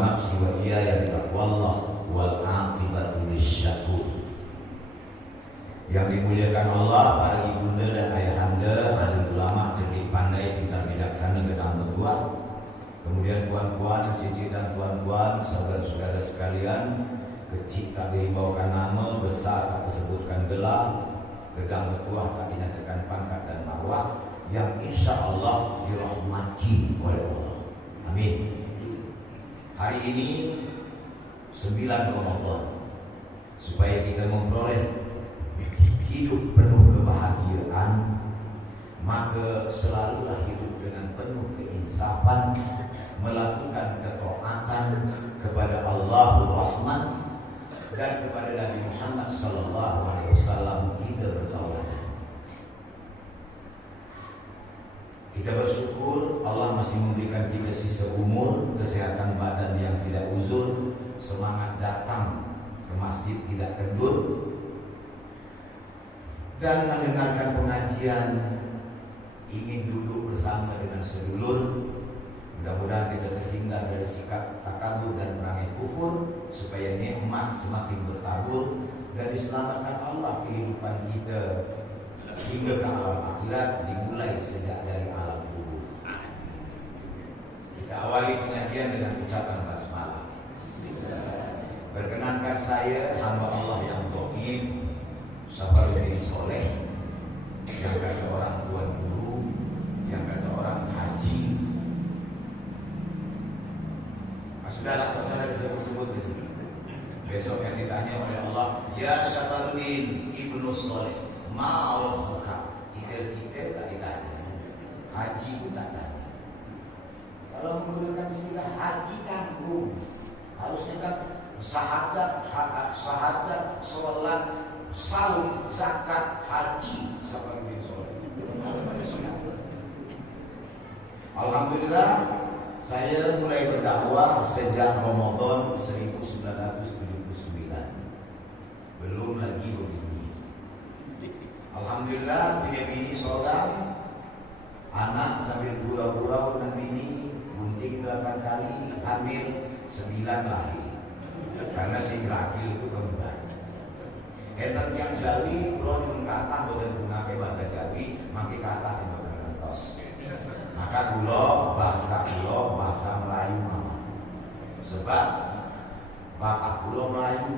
wa nafsi wa iyaya bitaqwallah wal aqibatu lisyakur. Yang dimuliakan Allah, para ibunda dan ayahanda, alim ulama, cerdik pandai, pintar bijaksana, gedang bertuah, kemudian puan-puan, cici dan tuan-tuan, saudara-saudara sekalian, kecil tak dihimbaukan nama, besar tak disebutkan gelar, gedang bertuah tak dinyatakan pangkat dan marwah, yang insya Allah dirahmati oleh Allah. Amin. Hari ini 9 Ramadan, supaya kita memperoleh hidup penuh kebahagiaan, maka selalulah hidup dengan penuh keinsafan, melakukan ketaatan kepada Allahur Rahman dan kepada Nabi Muhammad sallallahu alaihi wasallam. Kita bertawanan. Kita bersyukur Allah masih memberikan kita sisa umur, kesehatan badan yang tidak uzur, semangat datang ke masjid tidak kendur, dan mendengarkan pengajian, ingin duduk bersama dengan sedulur. Mudah-mudahan kita terhindar dari sikap takabur dan perangai kufur, supaya nikmat semakin bertabur dan diselamatkan Allah kehidupan kita hingga ke alam akhirat, dimulai sejak dari alam kubur. Kita awali pengajian dengan ucapan basmalah. Perkenankan saya, hamba Allah yang tauhid, Sabaruddin Soleh, yang kata orang tuan guru, yang kata orang haji. Sudahlah, tak salah disebut-sebut itu. Besok yang ditanya oleh Allah, ya Sabaruddin Ibnu Soleh, ma'alamuka. Kita tak ditanya, haji pun tak tanya. Kalau menggunakan istilah haji tanggung, harusnya kan syahadat, sholat, saum, zakat, haji, Sabaruddin Soleh. Alhamdulillah, saya mulai berdakwah sejak Ramadan 1979. Belum lagi begini. Alhamdulillah, punya bini seorang, anak sambil gurau-gurau dengan bini, gunting 8 kali, hamil 9 lahir. Karena si laki itu kembar. Enten yang Jawi, kalau nyun kata boleh gunakan bahasa Jawi, makai kata yang berkentos. Maka bahasa Melayu mama. Sebab bapak kulo Melayu,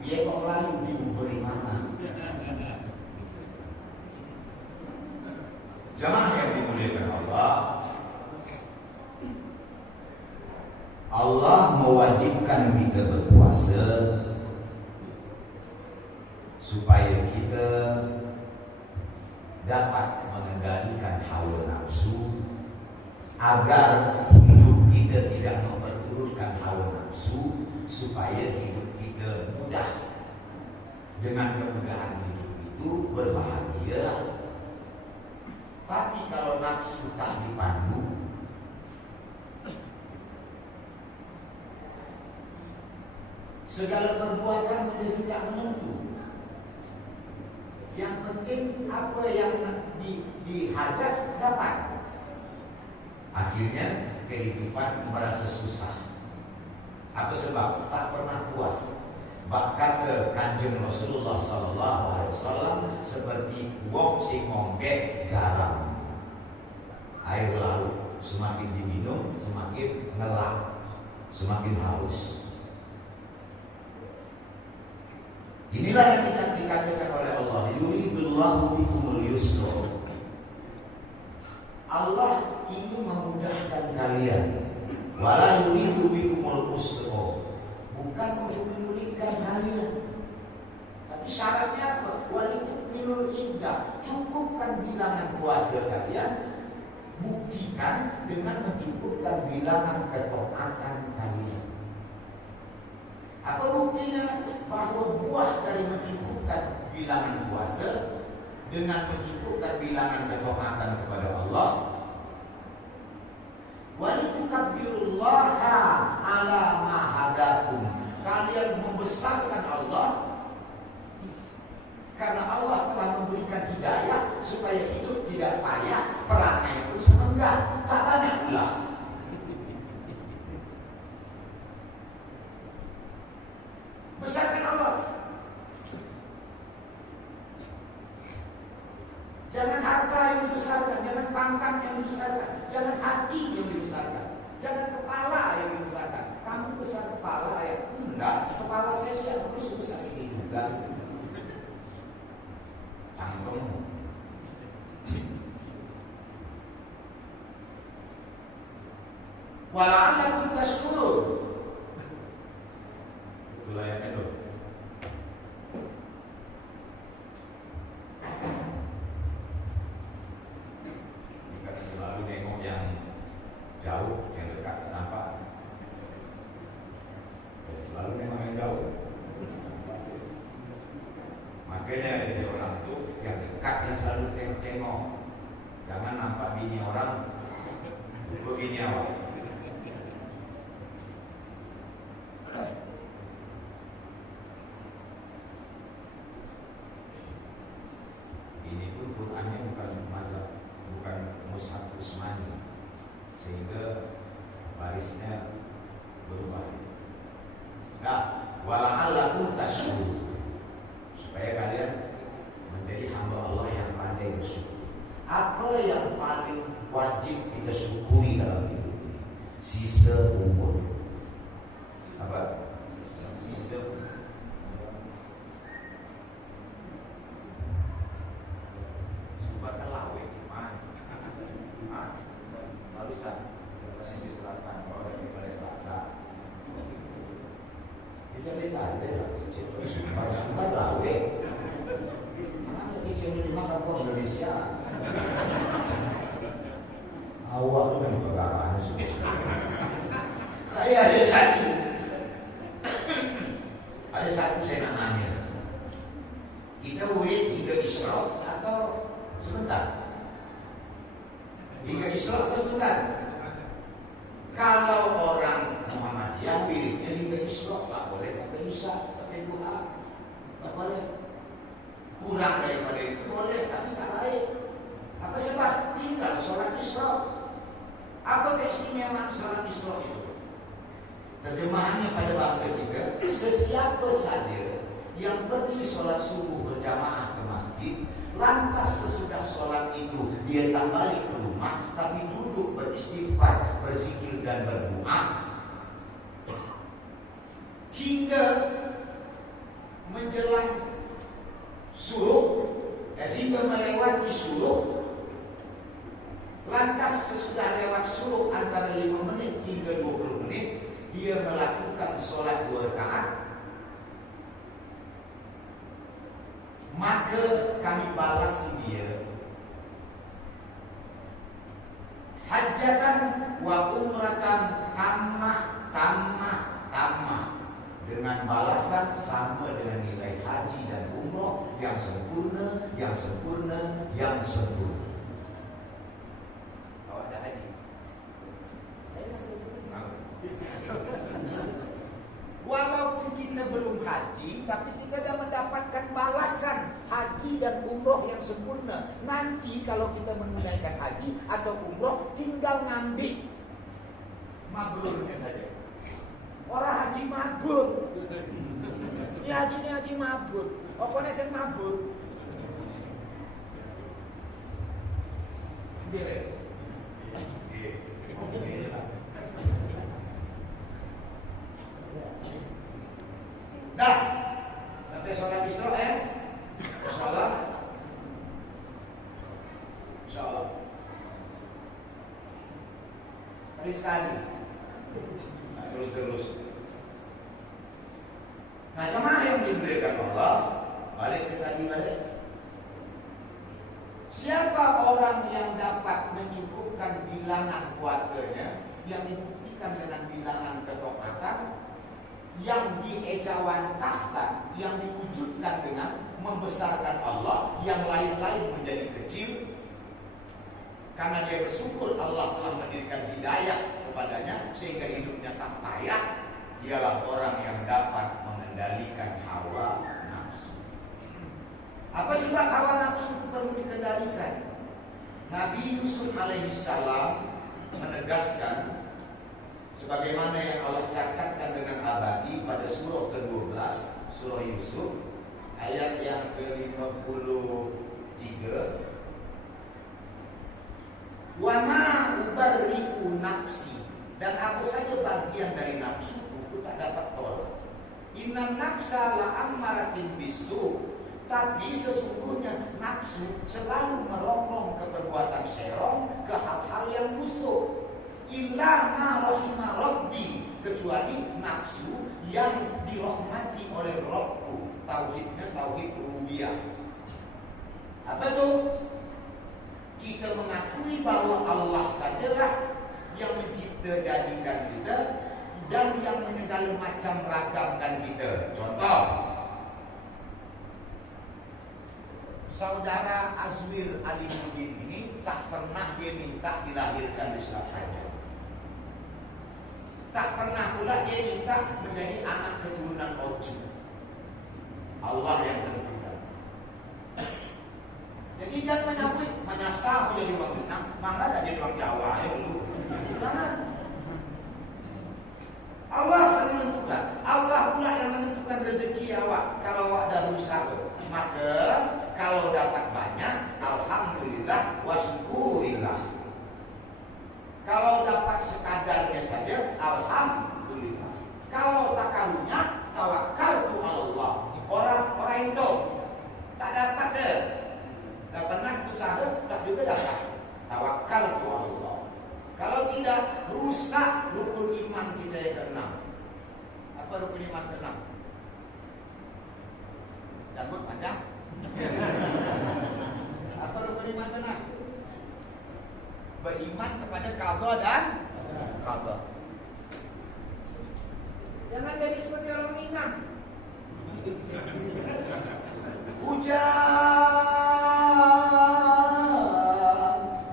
dia kok Melayu diberi mana? Jamaah yang dimuliakan Allah, Allah mewajibkan kita berpuasa supaya kita dapat mengendalikan hawa nafsu, agar hidup kita tidak memperturutkan hawa nafsu, supaya hidup kita mudah. Dengan kemudahan hidup itu berbahagia. Tapi kalau nafsu tak dipandu, segala perbuatan menjadi tak menentu. Yang penting apa yang dihajat dapat. Akhirnya kehidupan merasa susah. Apa sebab? Tak pernah puas. Bahkan Kanjeng Rasulullah SAW seperti wong sing ngombe garam. Air laut semakin diminum semakin ngelak, semakin haus. Inilah yang dikatakan oleh Allah, yuridullahu bikumul yusra. Allah ingin memudahkan kalian. Wala yuridu bikumul usra. Bukan untuk menyulitkan kalian. Tapi syaratnya apa? Walitukmilul iddah. Cukupkan bilangan puasa kalian. Buktikan dengan mencukupkan bilangan ketaatan kalian. Apa buktinya? Bahwa buah dari mencukupkan bilangan puasa dengan mencukupkan bilangan ketaatan kepada Allah, walitukabbirullaha ala ma hadakum. Kalian membesarkan Allah karena Allah telah memberikan hidayah supaya hidup tidak payah, perangai itu serenggah, tak banyak pula. belakang yang dibesarkan, jangan hati yang dibesarkan, jangan kepala yang dibesarkan. Kamu besar kepala ya? Enggak, kepala saya sih harus sebesar ini juga. Cangkemmu. Wala'allakum tashkurun. Itulah yang itu. Jika selalu nengok yang jauh, yang dekat, nampak. Selalu nengok yang jauh. Makanya jadi orang itu yang dekat yang selalu tengok-tengok. Jangan nampak bini orang begini awak. Ini pun Qurannya bukan mushaf Utsmani, sehingga barisnya berubah. Nah, wala'allakum tashkurun, supaya kalian menjadi hamba Allah yang pandai bersyukur. Apa yang paling wajib kita syukuri dalam hidup ini? Sisa umur. Apa? Sisa umur. Sumpahkan lawe, barusan pesisir selatan, kalau di Balai Selasa. Kita tidak ada sumpah lawe. Mana kecil di makan kok Indonesia? Awak itu kan pegangan susah. Saya ada satu saya nak nanya. Kita boleh 3 Isra atau sebentar? 3 Isra atau sebentar? Kalau orang Muhammadiyah wiridnya 3 Isra, tak boleh sampai Isya, sampai duha, tak boleh. Kurang daripada itu boleh, tapi tak lain. Apa sebab? Tinggal sholat Isra. Apa keistimewaan sholat Isra itu? Terjemahannya pada bahasa kita, sesiapa saja yang pergi sholat subuh berjamaah ke masjid, lantas sesudah sholat itu dia tak balik ke rumah, tapi duduk beristighfar, berzikir dan berdoa hingga menjelang suruh, hingga melewati suruh. Lantas sesudah lewat suruh antara 5 menit hingga 20 menit, dia melakukan sholat 2 rakaat, maka kami balas dia hajatan wa umratan tamah dengan balasan sama dengan nilai haji dan umrah yang sempurna. Awak dah haji? Saya masih walaupun kita belum haji, tapi kita dah mendapatkan balasan haji dan umroh yang sempurna. Nanti kalau kita menunaikan haji atau umroh, tinggal ngambil mabrurnya saja. Orang haji mabrur. Ya haji mabrur. Pokoknya saya mabrur. Dah sampai sholat Isra Insyaallah. Sekali terus. Nah, jemaah yang dimuliakan Allah, balik ke tadi balik. Siapa orang yang dapat mencukupkan bilangan puasanya yang dibuktikan dengan bilangan ketopatan, yang diejawantahkan, yang diwujudkan dengan membesarkan Allah, yang lain-lain menjadi kecil, karena dia bersyukur Allah telah memberikan hidayah kepadanya sehingga hidupnya tak payah. Dialah orang yang dapat mengendalikan hawa nafsu. Apa sebab hawa nafsu itu perlu dikendalikan? Nabi Yusuf alaihissalam menegaskan, sebagaimana yang Allah catatkan dengan abadi pada surah ke-12, surah Yusuf, ayat yang ke-53. Wa ma ubarri'u nafsi, dan aku saja bagian dari nafsuku, aku tak dapat tolak. Inna nafsa la'ammaratin bisu, tapi sesungguhnya nafsu selalu merongrong ke perbuatan serong, ke hal-hal yang busuk. Illa ma rahima rabbi, kecuali nafsu yang dirahmati oleh Rabbku. Tauhidnya tauhid rububiyah. Apa tuh? Kita mengakui bahwa Allah sajalah yang mencipta jadikan kita dan yang menyegala macam ragamkan kita. Contoh, saudara Azwir Alimuddin ini tak pernah dia minta dilahirkan di Selatan. Tak pernah pula dia minta menjadi anak keturunan Oju. Allah yang tentukan. Jadi jangan menyasar menjadi orang Minang, maka tak jadi orang Jawa ya dulu. Jangan. Allah yang menentukan. Allah pula yang menentukan rezeki awak. Kalau awak dah berusaha, maka kalau dapat banyak, alhamdulillah wa syukurillah. Kalau dapat sekadarnya saja, alhamdulillah. Kalau tak karunia, tawakkaltu Allah. Orang itu tak dapat deh. Tak pernah berusaha, tak juga dapat. Tawakkaltu Allah. Kalau tidak, rusak rukun iman kita yang keenam. Apa rukun iman keenam? Janggut panjang. Apa rukun iman keenam? Beriman kepada qada dan qadar. Jangan jadi seperti orang Minang. Hujan,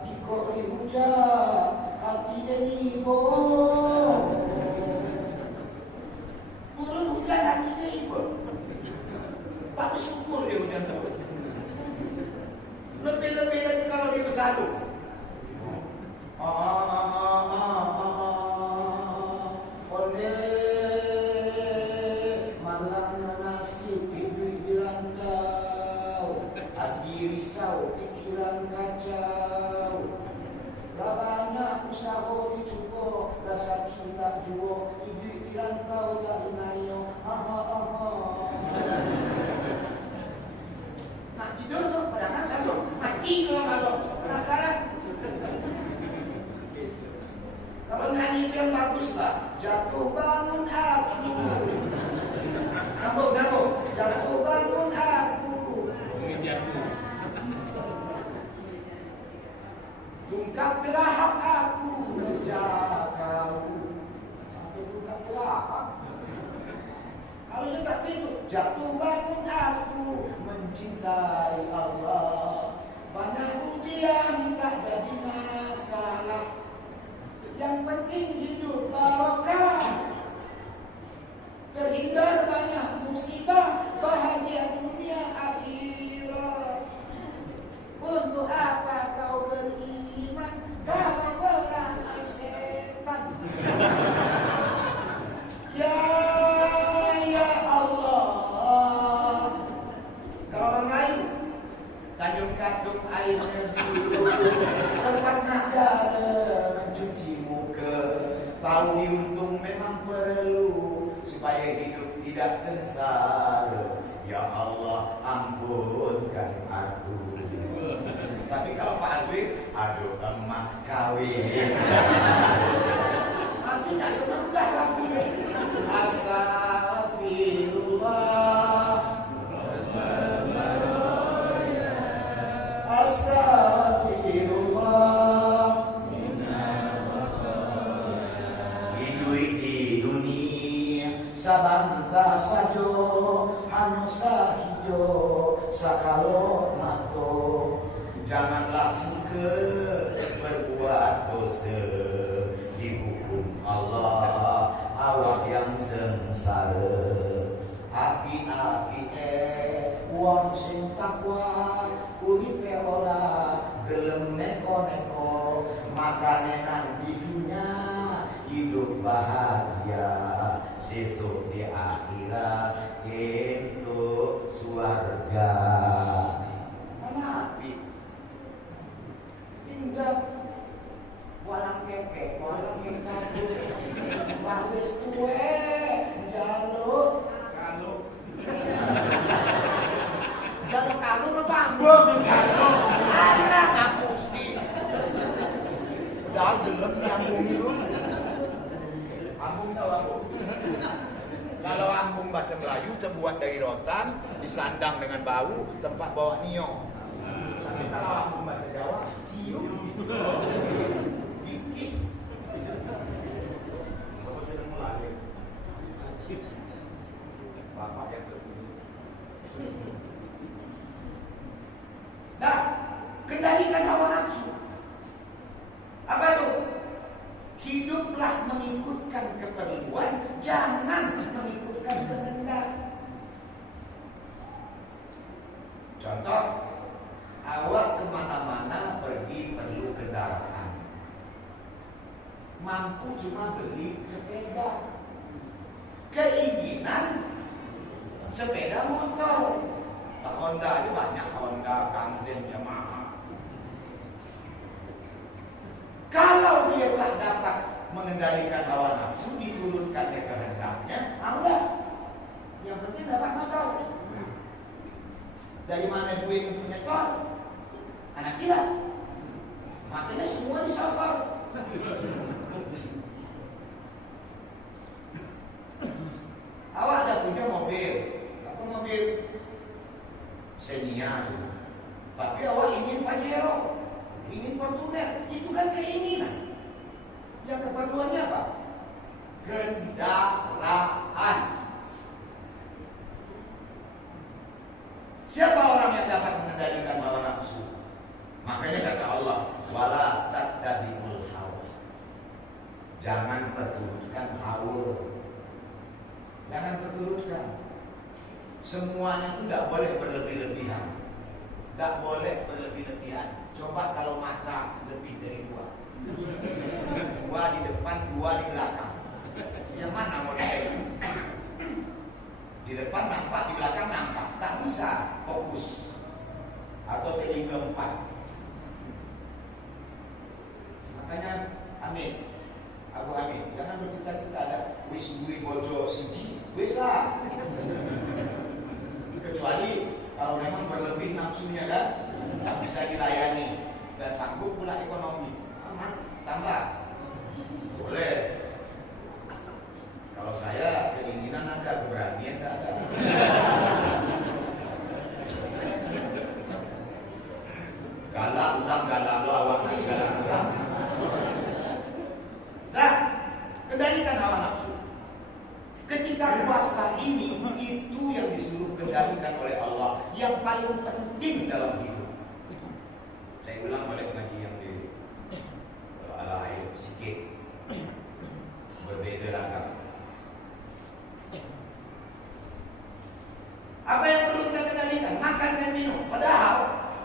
dikori hujan, hati dari bom. Turun hujan hati dari bom. Tak bersyukur dia hujan turun. Lebih-lebih lagi kalau dia bersalur. Oleh malam nasib hidup di rantau, hati risau, pikiran kacau. Dah banyak usaha dicuba, rasa cinta jua, hidup di rantau tak dinayo. Nak tidur tu, padahal salur. Mati kalau penasaran. Kalau nyanyi itu yang baguslah. Jatuh bangun aku. Sambung. Jatuh bangun aku. Tungkap telahap aku. Menjaga kau. Sampai tungkap telahap. Kalau dia tak tidur. Jatuh bangun aku. Mencintai Allah. Banyak ujian tak jadi masalah. Yang penting hidup barokah, terhindar banyak musibah, bahagia dunia akhirat. Untuk apa kau beriman kalau berangan setan? Ya Allah. Kalau orang lain Tanjung Katung airnya biru, tempat nahara mencuci muka. Tahu diuntung memang perlu supaya hidup tidak sengsara. Ya Allah, ampunkan aku. Tapi kalau Pak Azwir, aduh emak kawin. Nanti tak senang dah lagunya. Astagfirullah. Astagfirullah. Hidup di dunia sabanta sajo, anu sahijo sakalo mato. Janganlah suka berbuat dosa, dihukum Allah awak yang sengsara. Api-api wong sing takwa, uripe ora gelem neko-neko, makane nang di dunia hidup bahagia, sesuk di akhirat itu surga. Api tinggal lambung bahasa Melayu terbuat dari rotan, disandang dengan bau, tempat bawa nio. Tapi kalau lambung bahasa Jawa, siu, dikis. Bapak yang tertuju. Nah, kendalikan hawa nafsu. Apa itu? Hiduplah mengikutkan keperluan, jangan mengikutkan kehendak. Contoh, awak kemana-mana pergi perlu kendaraan. Mampu cuma beli sepeda. Keinginan sepeda motor. Honda itu banyak, Honda, Kanzen, Yamaha. Kalau dia tak dapat mengendalikan hawa nafsu, diturunkan ke kehendaknya, udah. Yang penting dapat motor. Dari mana duit untuk nyetor? Anak gila. Makanya semua disasar. Awak ada punya mobil, apa mobil Xenia itu. Tapi awak ingin Pajero, ingin Fortuner, itu kan keinginan. Yang keperluannya apa? Kendaraan. Siapa orang yang dapat mengendalikan hawa nafsu? Makanya kata Allah, wala tattabi'ul hawa. Jangan perturutkan hawa. Jangan perturutkan. Semuanya itu tidak boleh berlebih-lebihan. Tidak boleh berlebih-lebihan. Coba kalau mata lebih dari dua. Dua di depan, dua di belakang. Yang mana mau dilihat? Di depan nampak, di belakang nampak. Tak bisa fokus. Atau telinga empat. Makanya Amin, Abu Amin, jangan bercita-cita ada wis duwe bojo siji, wis lah. Kecuali kalau memang berlebih nafsunya kan, tak bisa dilayani dan sanggup pula ekonomi. Aman, tambah. Boleh. Kalau saya keinginan ada, keberanian tak ada. Galak orang, galak lo awak, galak orang. Nah, kendalikan hawa nafsu. Ketika puasa ini, itu yang disuruh kendalikan oleh Allah, yang paling penting dalam hidup. Saya ulang balik lagi yang di Al-Aib sikit. Berbeda ragam. Apa yang perlu kita kendalikan? Makan dan minum. Padahal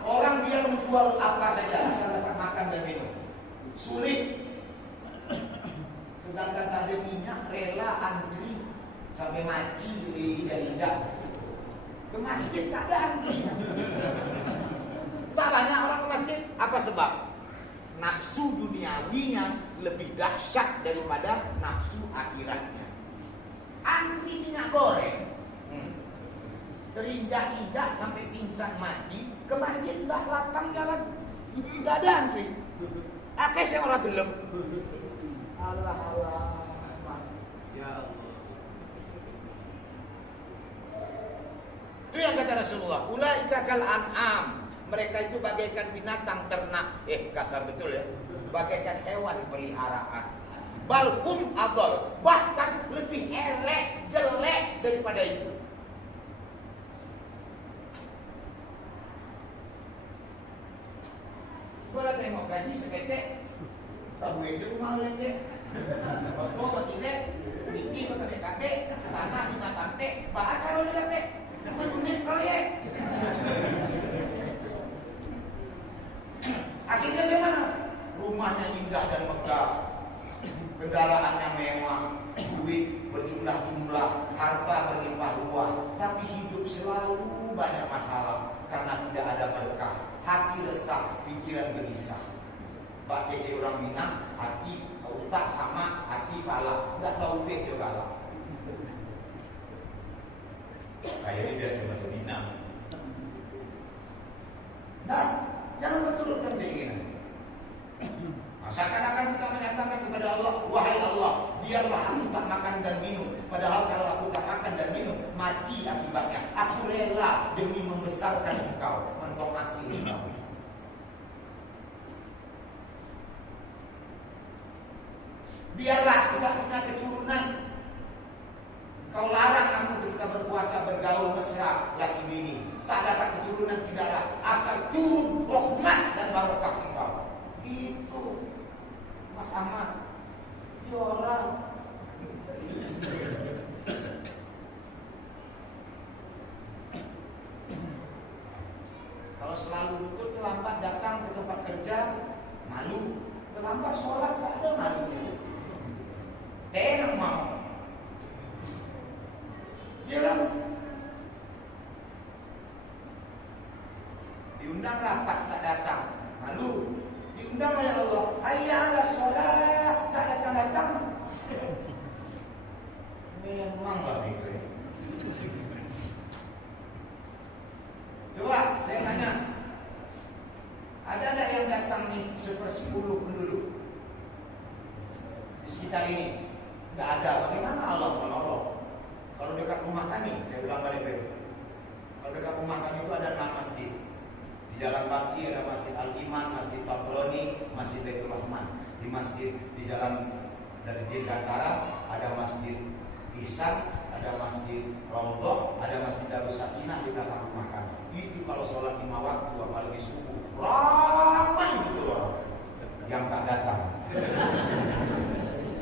orang biar menjual apa saja asal dapat makan dan minum. Sulit. Sedangkan tak ada minyak, rela antri sampai mati di indah. Ke masjid tak ada antri. Tak banyak orang ke masjid. Apa sebab? Nafsu duniawinya lebih dahsyat daripada nafsu akhiratnya. Antri minyak goreng. Terinjak-injak sampai pingsan mati. Ke masjid dah lapang jalan. Tak ada antri. Akeh saya orang gelem. Allah. Ya Allah. Itu yang kata Rasulullah. Ulaika kal an'am. Mereka itu bagaikan binatang ternak. Kasar betul ya. Bagaikan hewan peliharaan. Balhum adol. Bahkan lebih elek, jelek daripada itu. Kalau tengok gaji seketek, tak boleh di rumah lagi. Kalau berkini, miki BKB, tanah 5 tampe, bahas kalau dia dapat menunjuk proyek. Akhirnya bagaimana? Rumahnya indah dan megah, kendaraannya mewah, duit berjumlah-jumlah, harta berlimpah ruah, tapi hidup selalu banyak masalah karena tidak ada berkah. Hati resah, pikiran gelisah. Pak Cece orang Minang, hati otak sama hati pala, nggak tahu beh juga lah. Saya ini biasa bahasa Minang. Nah, jangan berturutkan keinginan. Seakan-akan kita menyatakan kepada Allah, wahai Allah, biarlah aku tak makan dan minum. Padahal kalau aku tak makan dan minum, mati akibatnya. Aku rela demi membesarkan engkau, mentaati engkau. Biarlah tidak punya keturunan. Kau larang aku ketika berpuasa bergaul mesra laki bini. Tak dapat keturunan tidaklah, asal turun rahmat dan barokah engkau. Gitu, Mas Ahmad. Dia orang. Kalau selalu itu terlambat datang ke tempat kerja, malu. Terlambat sholat tak ada malu. Tenang mau. Dia kan diundang rapat tak datang, malu. Diundang oleh Allah, hayya 'alas shalah, tak datang-datang. Memanglah begitu. Coba saya tanya, ada tak yang datang nih 1/10 penduduk di sekitar ini? Tidak ada. Bagaimana Allah menolong? Kalau dekat rumah kami, saya ulang balik. Kalau dekat rumah kami itu ada 6 masjid. Di Jalan Bakti ada Masjid Al-Iman, Masjid Tabrani, Masjid Baitur Rahman. Di masjid di jalan dari Dirgantara ada Masjid Ihsan, ada Masjid Raudhah, ada Masjid Darus Sakinah di belakang rumah kami. Itu kalau sholat 5 waktu, apalagi subuh, ramai gitu orang yang tak datang.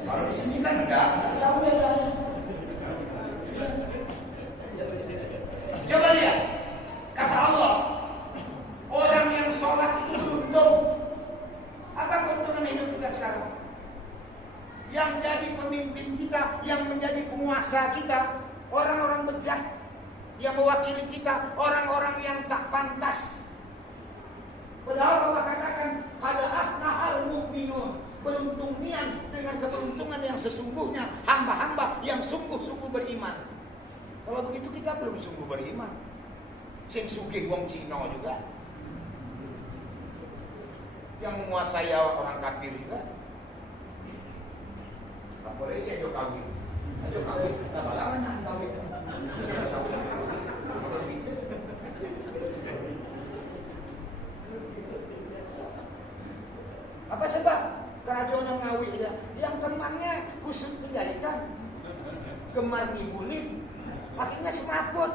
Kalau di sini kan enggak jauh bedanya. Coba lihat, kata Allah, orang yang sholat itu beruntung. Apa keuntungan hidup kita sekarang? Yang jadi pemimpin kita, yang menjadi penguasa kita, orang-orang bejat yang mewakili kita, orang-orang yang tak pantas. Padahal Allah katakan, ada afnahal mu'minun, beruntung nian dengan keberuntungan yang sesungguhnya, hamba-hamba yang sungguh-sungguh beriman. Kalau begitu kita belum sungguh beriman. Sing sugih wong Cina juga, yang menguasai orang kafir juga. Tak boleh saya jauh kawin. Ayo kawin, tak balangan kawin. Saya kawin. Apa sebab kerajaan yang ngawi yang temannya kusut penjaritan, gemar ngibulin, akhirnya semaput.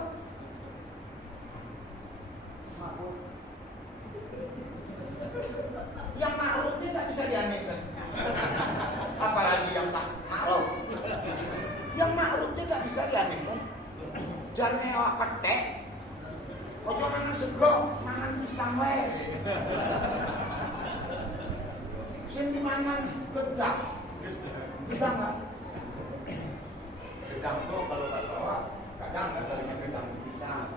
Yang ma'ruf ini tak bisa diaminkan. Apalagi yang tak ma'ruf. Yang ma'ruf ini tak bisa diaminkan. Jarne awak ketek. Ojo mangan sego, mangan pisang wae. Sing dimangan gedang. Gedang enggak? Gedang tuh kalau bahasa Jawa, kadang ada yang gedang pisang.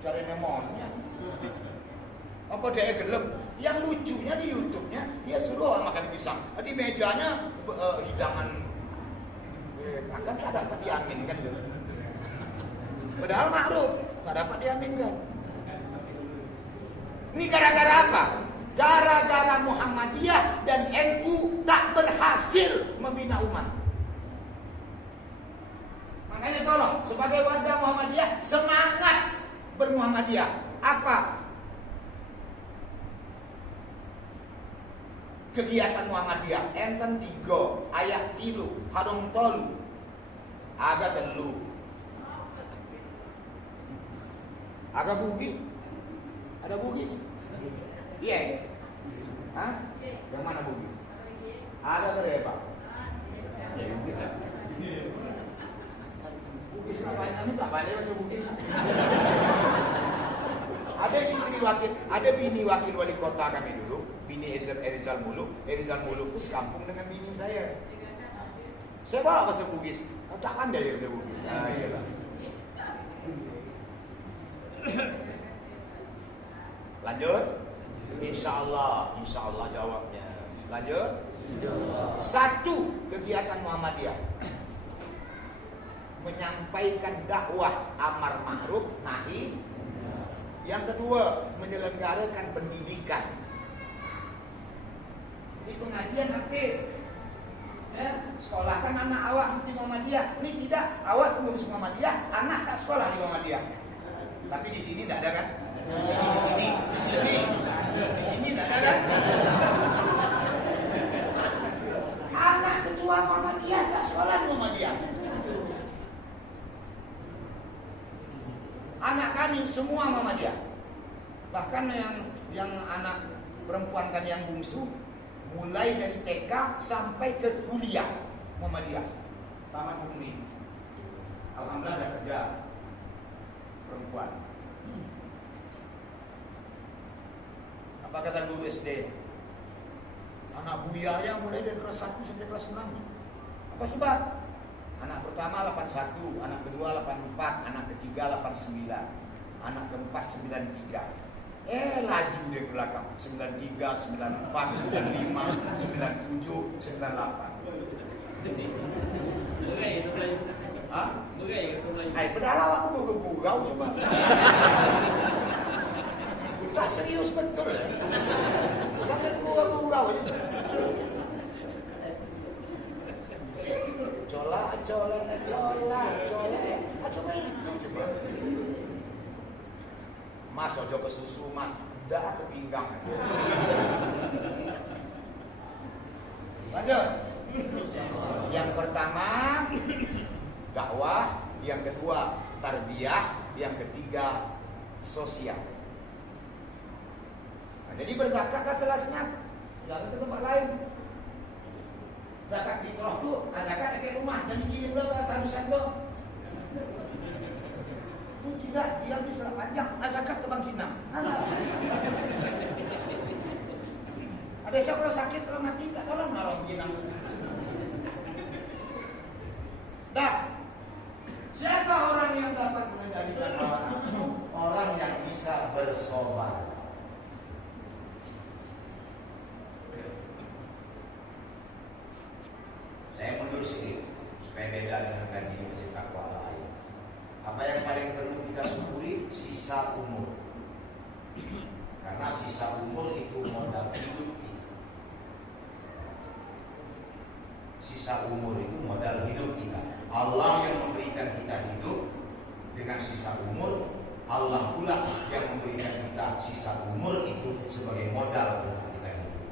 Cari nemonnya. Apa dia gelap? Yang lucunya di YouTube-nya dia suruh makan pisang. Di mejanya hidangan makan tak dapat diaminkan. Padahal ma'ruf tak dapat diaminkan. Ini gara-gara apa? Gara-gara Muhammadiyah dan NU tak berhasil membina umat. Makanya tolong sebagai warga Muhammadiyah semangat bermuhammadiyah. Apa kegiatan Muhammadiyah? Enten 3 ayat 3 harung tolu aga telu aga bugis. Ada bugis? Iya. Hah? Yang mana bugis? Ada tereba. Bugis apa ini tak balik masuk bugis. Ada istri wakil, ada bini wakil wali kota kami dulu, bini Erizal Muluk. Erizal Muluk itu sekampung dengan bini saya. Saya bawa bahasa Bugis, tak pandai dia bahasa Bugis. Ah, iyalah. Lanjut. Insya Allah jawabnya. Lanjut. 1 kegiatan Muhammadiyah menyampaikan dakwah amar ma'ruf nahi. Yang kedua, menyelenggarakan pendidikan. Di pengajian aktif. Sekolahkan anak awak di Muhammadiyah. Ini tidak, awak pengurus Muhammadiyah, anak tak sekolah di Muhammadiyah. Tapi di sini tidak ada kan? Di sini tidak ada kan? Anak ketua Muhammadiyah tak sekolah di Muhammadiyah. Anak kami semua Muhammadiyah. Bahkan yang anak perempuan kami yang bungsu mulai dari TK sampai ke kuliah Muhammadiyah, tamat umri. Alhamdulillah ada kerja perempuan. Apa kata guru SD? Anak buyaya mulai dari kelas 1 sampai kelas 6. Apa sebab? Anak pertama 81, anak kedua 84, anak ketiga 89, anak keempat 93. Laju dia ke belakang 93, 94, 95, 97, 98. Hah? Padahal aku gurau coba. Tak serius betul. Sampai gurau. Cola. Coba itu coba. Mas ojo ke susu mas, dah ke pinggang. Lanjut. Yang pertama dakwah, yang kedua tarbiyah, yang ketiga sosial. Nah, jadi berzakat ke kelasnya, jangan ke tempat lain. Zakat di roh tu, zakat ke rumah, dan dikirim berapa tarusan tu. Itu tidak, dia bisa panjang, zakat ke Bang Sinam. Besok kalau sakit, kalau mati, tak tolong narong Sinam. Dah, siapa orang yang dapat mengendalikan hawa nafsu? Orang yang bisa bersobar. Saya mundur sedikit supaya beda dengan kajian masjid takwa lain. Apa yang paling perlu kita syukuri? Sisa umur. Karena sisa umur itu modal hidup kita. Sisa umur itu modal hidup kita. Allah yang memberikan kita hidup dengan sisa umur. Allah pula yang memberikan kita sisa umur itu sebagai modal untuk kita hidup.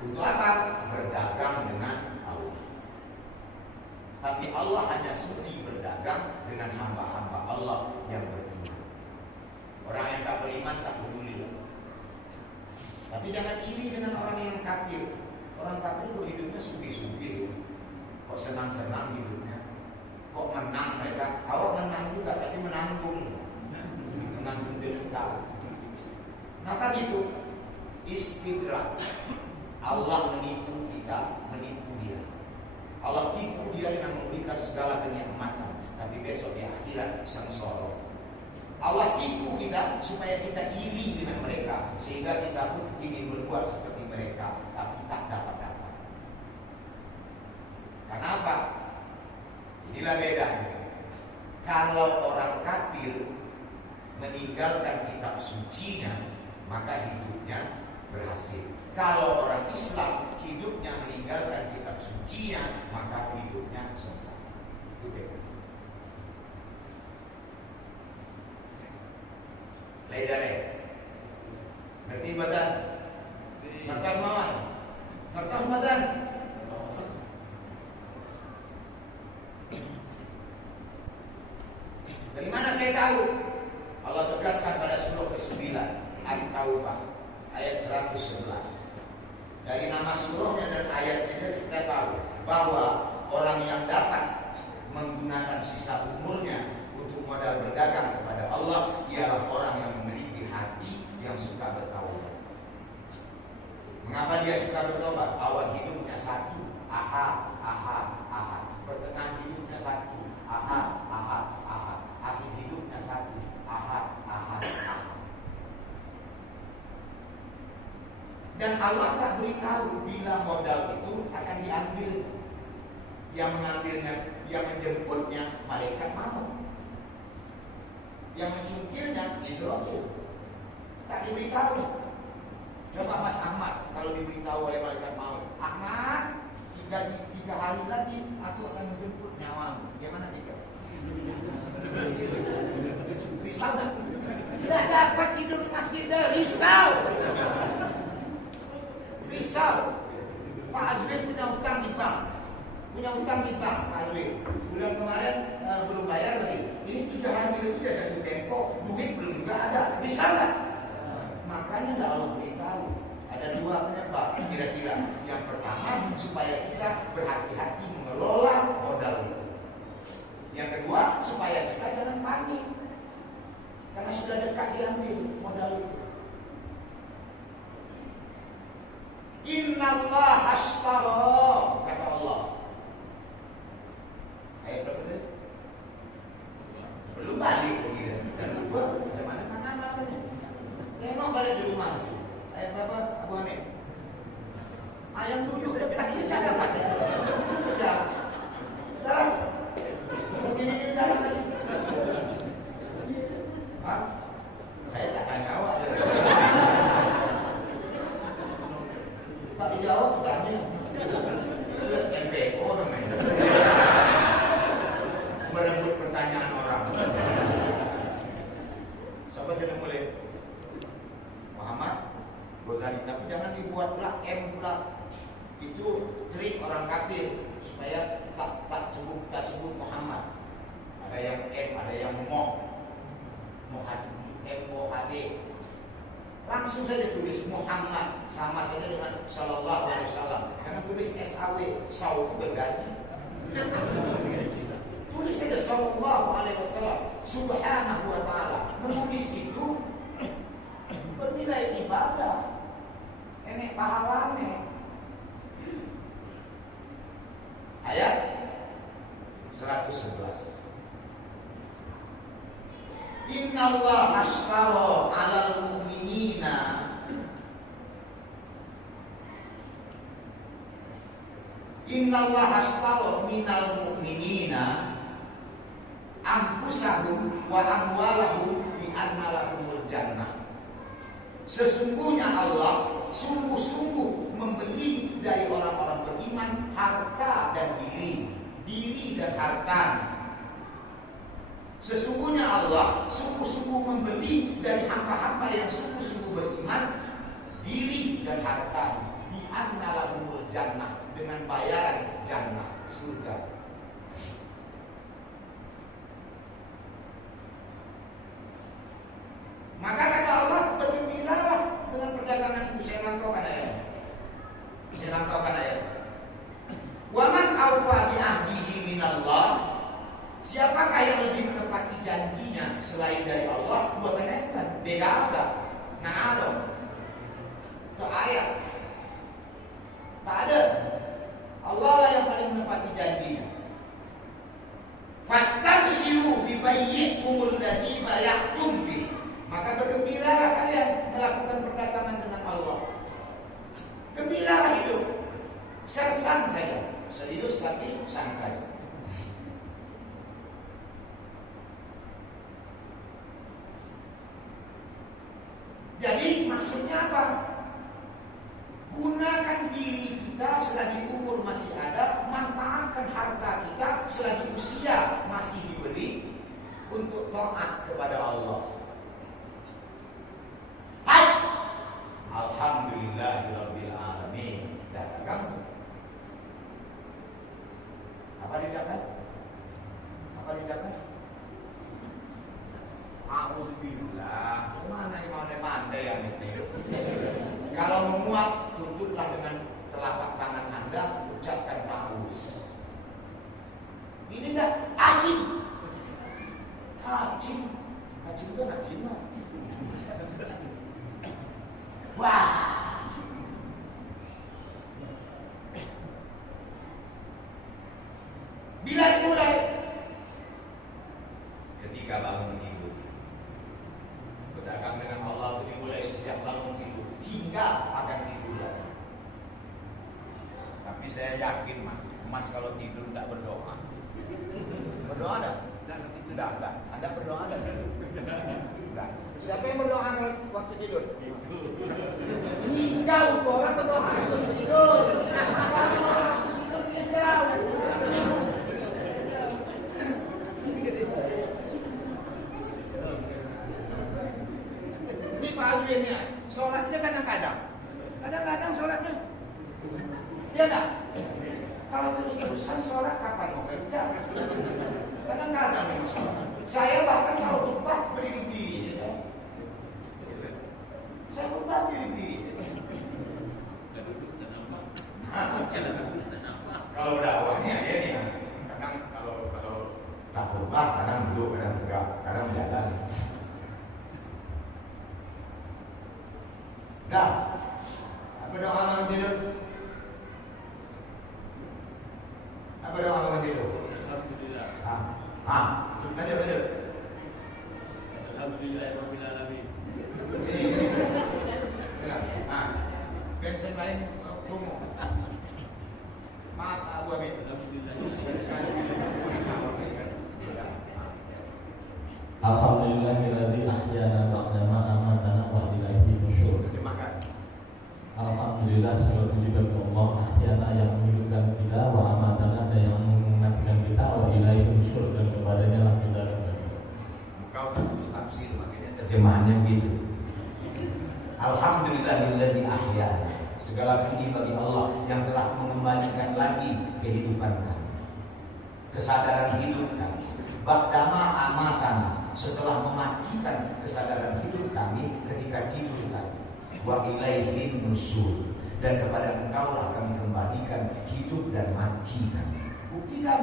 Untuk apa? Berdagang dengan Allah. Tapi Allah hanya sudi berdagang dengan hamba-hamba Allah yang beriman. Orang yang tak beriman tak peduli. Tapi jangan iri dengan orang yang kafir. Orang kafir itu hidupnya sugi-sugi. Kok senang-senang hidupnya. Kok menang mereka. Awak menang juga tapi menanggung. Menanggung derita. Kenapa gitu? Istidrak. Allah menipu kita, menipu dia. Allah tipu dia dengan memberikan segala kenikmatan, tapi besok di akhirat sengsara. Allah tipu kita supaya kita iri dengan mereka, sehingga kita pun ingin berbuat seperti mereka, tapi tak dapat. Kenapa? Inilah bedanya. Kalau orang kafir meninggalkan kitab sucinya, maka hidupnya berhasil. Kalau orang Islam hidupnya meninggalkan kitab sucinya, maka hidupnya sengsara. Itu beda. Lain. Ngerti badan? Ngertas mawon? Ngertas badan? Dari mana saya tahu? Allah tegaskan pada surah ke-9 At-Taubah ayat 111. Dari nama surahnya dan ayatnya kita tahu bahwa orang yang dapat menggunakan sisa umurnya untuk modal berdagang kepada Allah ialah orang yang memiliki hati yang suka bertaubat. Mengapa dia suka bertobat? Awal hidupnya satu, ahad. Pertengahan hidupnya satu, ahad. Akhir hidupnya satu, ahad. Dan Allah tak beritahu bila modal itu akan diambil. Yang mengambilnya, yang menjemputnya malaikat maut. Yang mencungkilnya Israel. Tak diberitahu. Coba Mas Ahmad kalau diberitahu oleh malaikat maut, Ahmad, tiga hari lagi aku akan menjemput nyawamu. Gimana tiga? Risau dah. Tidak dapat tidur di masjid dah. Risau. Pak Azwin punya hutang di bank. Pak Azwin. Bulan kemarin belum bayar lagi. Ini 3 hari lagi dia jatuh tempo. Duit belum juga ada. Risau dah. Makanya Allah beritahu. Ada 2 penyebab kira-kira. Yang pertama supaya kita berhati-hati mengelola modal itu. Yang kedua supaya kita jangan panik. Karena sudah dekat diambil modal itu. Innallaha ashtara, kata Allah. Ayat berapa tadi? Belum balik lagi kan? Jangan lupa macam mana namanya. Memang balik di rumah. Ayat berapa Abu Hamid? Ayat 7 dekat kita dapat. Dah. Begini kita lagi. Hah? Saya tak akan jawab. Tak dijawab tanya. MPO namanya. Merebut pertanyaan orang. Siapa jadi boleh? Muhammad Ghazali, tapi jangan dibuat pula M pula. Itu trik orang kafir supaya tak sebut Muhammad. Ada yang M, ada yang MOHD. Langsung saja tulis Muhammad, sama saja dengan Sallallahu Alaihi Wasallam. Jangan tulis SAW, SAW itu bergaji. Tulis saja Sallallahu Alaihi Wasallam, Subhanahu Wa Taala. Menulis itu bernilai ibadah, enek pahalanya. Ayat 111. Innallaha ashtara 'alal mu'minina Innallaha ashtara minal mu'minina anfusahum wa amwalahum bi anna lahumul jannah. Sesungguhnya Allah sungguh-sungguh membeli dari orang-orang beriman harta dan diri dan harta. Sesungguhnya Allah sungguh-sungguh membeli dari hamba-hamba yang sungguh-sungguh beriman diri dan harta bi anna lahumul jannah, dengan bayaran jannah, surga. Maka kata Allah, bergembiralah dengan perdagangan itu. Saya langkaukan ayat. Wa man awfa bi ahdihi minallah. Siapakah yang lebih menepati janjinya selain dari Allah? Buat kenaikan. Beda agak. Nah ada. Itu ayat. Tak ada. Allah lah yang paling menepati janjinya. Fastabshiru bi bayyikumul ladzi bay'tum bi. Maka bergembiralah kalian melakukan perdagangan dengan Allah. Gembiralah hidup. Sersan saja. Serius tapi santai. Jadi maksudnya apa? Gunakan diri kita selagi umur masih ada, manfaatkan harta kita selagi usia masih diberi untuk taat kepada Allah. Hajj. Alhamdulillahirabbil alamin. Datang. Apa dicatat? Auzubillah. Mana yang pandai yang ini? Kalau memuat, tutuplah dengan telapak tangan Anda, ucapkan ta'awuz. Ini enggak ajib. Ajib itu kan ajib. Wah. Bila mulai ketika bangun tidur, berdagang dengan Allah itu dimulai sejak bangun tidur hingga akan tidur lagi. Tapi saya yakin Mas kalau tidur tidak berdoa. Berdoa enggak? Enggak. Anda berdoa enggak? Enggak. Siapa yang berdoa waktu tidur? Engkau orang berdoa waktu tidur. Kalau waktu tidur Lanjut. Alhamdulillahirabbil alamin. Sini. Bensin lain promo. Maaf Abu Amin. Alhamdulillahilladzi ahyana ba'da ma amatana wa ilaihi nusyur. Terima kasih. Alhamdulillah, segala puji bagi Allah ahyana yang menghidupkan kita, wa amatana dan yang mematikan kita, wa ilaihi nusyur dan kepadanya lah kita kembali. Kau tak butuh tafsir, makanya terjemahannya begitu. Alhamdulillahilladzi ahyana. Segala puji bagi Allah yang telah mengembalikan lagi kehidupan kami, kesadaran hidup kami. Ba'dama amatana, setelah mematikan kesadaran hidup kami ketika tidur kami. Wa ilaihi nusyur, dan kepada Engkaulah kami kembalikan hidup dan mati kami. Buktikan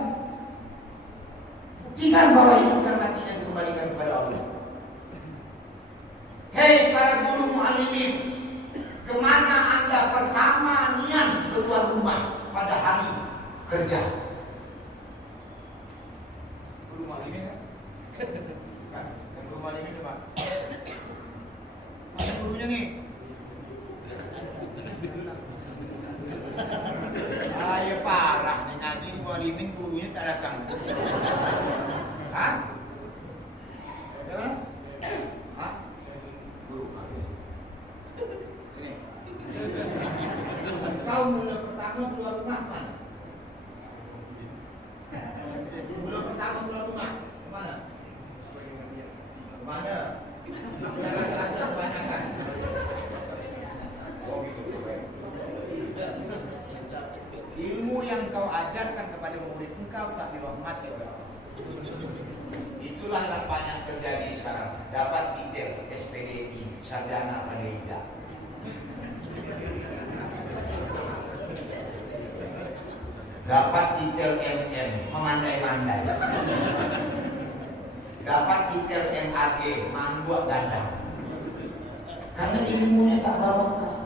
bahwa hidup dan matinya dikembalikan kepada Allah. Hei para guru muallimin, kemana Anda pertama niat keluar rumah pada hari kerja? Guru muallimin kan? Yang guru muallimin coba. Mana gurunya nih? Ya parah nih, ngaji muallimin gurunya tak datang. Hah? Siapa? Hah? Guru. Sini. Kau mula pertama keluar rumah mana? Mula pertama keluar rumah mana? Mana? Jangan saja kebanyakan. Oh gitu. Ilmu yang kau ajarkan kepada murid engkau tak dirahmati oleh Allah. Itulah yang banyak terjadi sekarang. Dapat titel SPDI, sarjana pada tidak. Dapat titel MM, memandai-mandai. Dapat titel MAG, manggua ganda. Karena ilmunya tak barokah.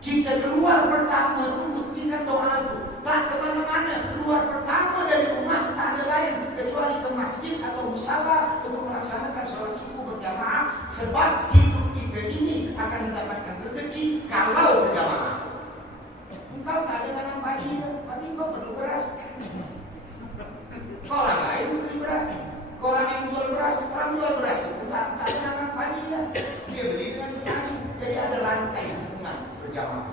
Kita keluar pertama itu buktikan doa itu. Tak kemana-mana, keluar pertama dari rumah tak ada lain kecuali ke masjid atau musala untuk melaksanakan sholat subuh berjamaah. Sebab hidup kita ini akan mendapatkan rezeki kalau berjamaah. Engkau tak ada tanam padi, tapi engkau perlu beras. Kau orang lain beli beras. Kau orang yang jual beras, orang jual beras itu tak ada tanam padi ya. Dia beli dengan petani. Jadi ada rantai hubungan berjamaah.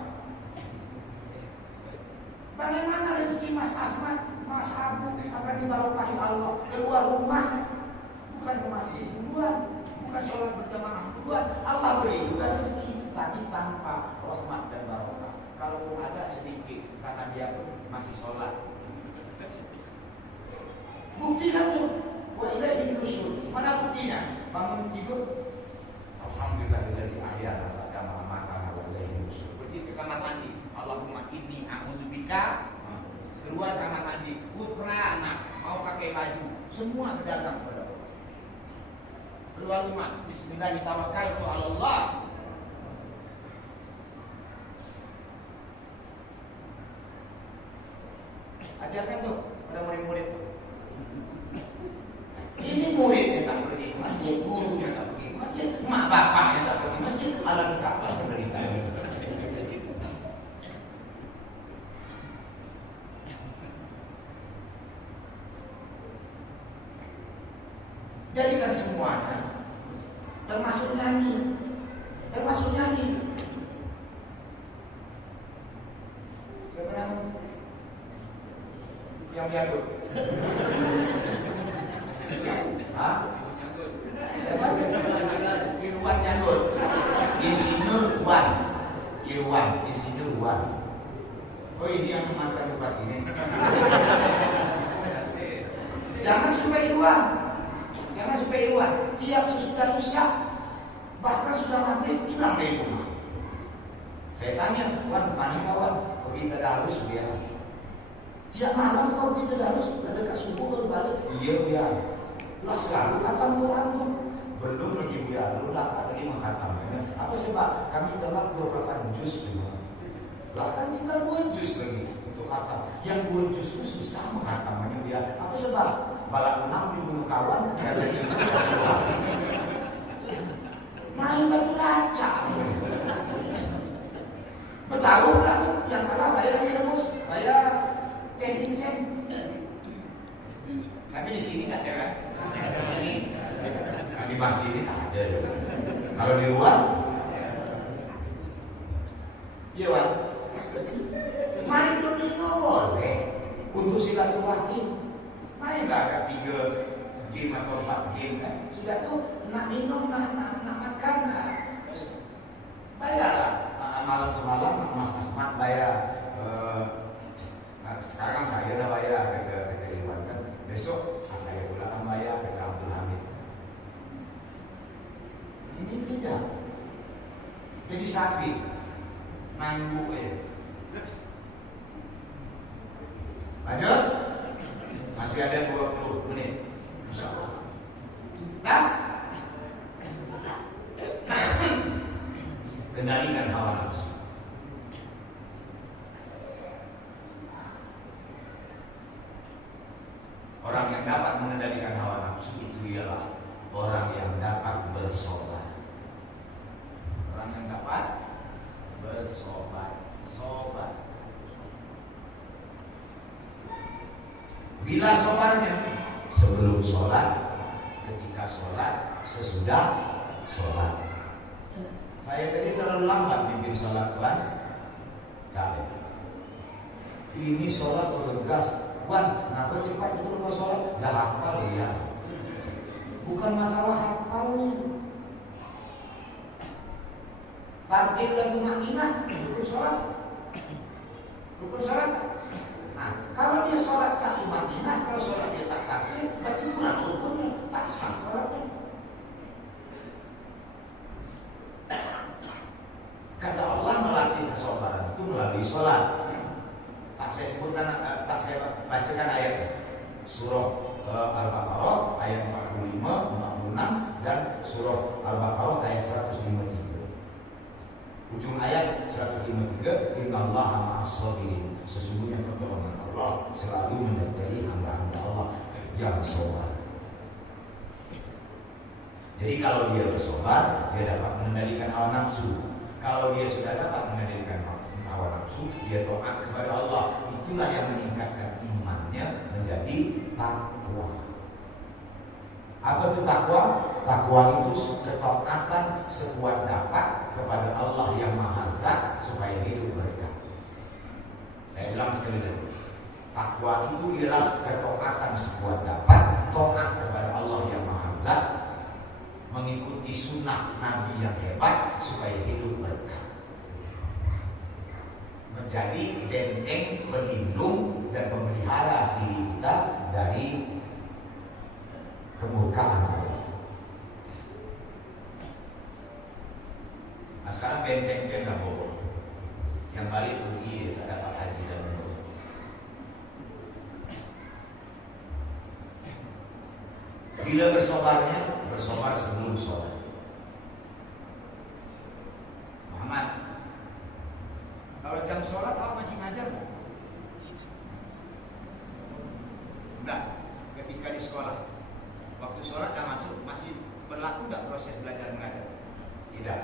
Bagaimana rezeki Mas Asmat, Mas Abu akan dibarokahi Allah? Keluar rumah, bukan ke masjid duluan, bukan sholat berjamaah duluan. Allah beri juga rezeki, tapi tanpa rahmat dan barokah. Kalau ada sedikit, kata dia pun masih sholat. Buktikan tuh, wa ilaihi nusyur. Mana buktinya? Bangun tidur, alhamdulillahilladzi ahyana ba'da ma amatana wa ilaihi nusyur. Pergi ke kamar mandi, Allahumma inni a'udzubika. Keluar kamar mandi, putra mau pakai baju, semua berdagang pada Allah. Keluar rumah, bismillah tawakkaltu 'ala Allah. Ajarkan tuh pada murid-murid. Ini murid yang tak pergi ke masjid, guru yang tak pergi ke masjid, mak bapak yang tak pergi ke masjid, alangkah penderitaan. Jadikan semuanya, termasuk nyanyi, Sebenarnya yang jago. Hah? Siapa? Irwan Janur. Insinyur Wan. Oh ini yang mantan bupati ini. Jangan sampai Irwan. Tiap sesudah Isya, bahkan sudah maghrib, hilang dari rumah. Saya tanya, Wan, mana kawan? Pergi tadarus biar. Tiap malam kau pergi tadarus, udah dekat subuh baru balik. Iya biar. Lah selalu khatam Quran tuh. Belum lagi biar, lu dapat lagi menghatamnya. Apa sebab kami telah 28 juz juga. Lah kan tinggal 2 juz lagi untuk khatam. Yang 2 juz itu susah menghatamnya biar. Apa sebab? balak 6 dibunuh kawan, main batu kaca. Bertarung lah, yang kalah bayar bos, bayar camping sen. Tapi di sini nggak ada kan? Di sini, di masjid ini tak ada. Kalau di luar, iya Wan. Main domino boleh untuk silaturahim. Mainlah ada 3 game atau 4 game kan. Sudah tuh nak minum, nak makan, bayarlah. Malam semalam Mas Ahmad bayar. Sekarang saya dah bayar kata Iwan kan. Besok saya pula akan bayar kata Abdul Hamid. Ini tidak. Jadi sakit, ngangguk Lanjut. Masih ada 20 menit. InsyaAllah. Nah, kendalikan hawa nafsu. Orang yang dapat mengendalikan hawa nafsu itu ialah orang yang dapat bersobat. Orang yang dapat bersobat. Sobat. Bila sobatnya sebelum sholat, ketika sholat, sesudah sholat. Saya tadi terlalu lambat bikin sholat Tuhan. Capek. Ini sholat bergegas. Wan, kenapa cepat betul mau sholat? Dah hafal ya. Bukan masalah hafalnya. Target dan tumanina rukun sholat. Rukun sholat. Nah, kalau dia sholat tak tumanina, kalau sholat dia tak target, berarti kurang rukunnya, tak sah sholatnya. Kata Allah melatih kesabaran itu melalui sholat. Tak saya sebutkan, tak saya bacakan ayat surah Al-Baqarah ayat 45, 46 dan surah Al-Baqarah ayat 153. Ujung ayat 153, Innallaha ma'as-sabirin. Sesungguhnya pertolongan Allah selalu menyertai hamba-hamba Allah yang sabar. Jadi kalau dia bersabar, dia dapat mengendalikan hawa nafsu. Kalau dia sudah dapat mengendalikan hawa nafsu, dia taat kepada Allah. Itulah yang meningkatkan imannya menjadi takwa. Apa itu takwa? Takwa itu ketaatan sekuat dapat kepada Allah yang Maha Zat supaya hidup berkah. Saya ulang sekali lagi. Takwa itu ialah ketaatan sekuat dapat, taat kepada Allah yang Maha Zat, mengikuti sunnah Nabi yang hebat supaya hidup berkah. Menjadi benteng pelindung dan memelihara diri kita dari kemurkaan Allah. Nah sekarang bentengnya nggak bohong. Yang balik rugi dia tak dapat haji dan umroh. Bila bersobarnya, bersobar sebelum sholat. Muhammad, kalau jam sholat apa masih ngajar? Enggak, ketika di sekolah. Waktu sholat dah masuk, masih berlaku enggak proses belajar mengajar? Tidak.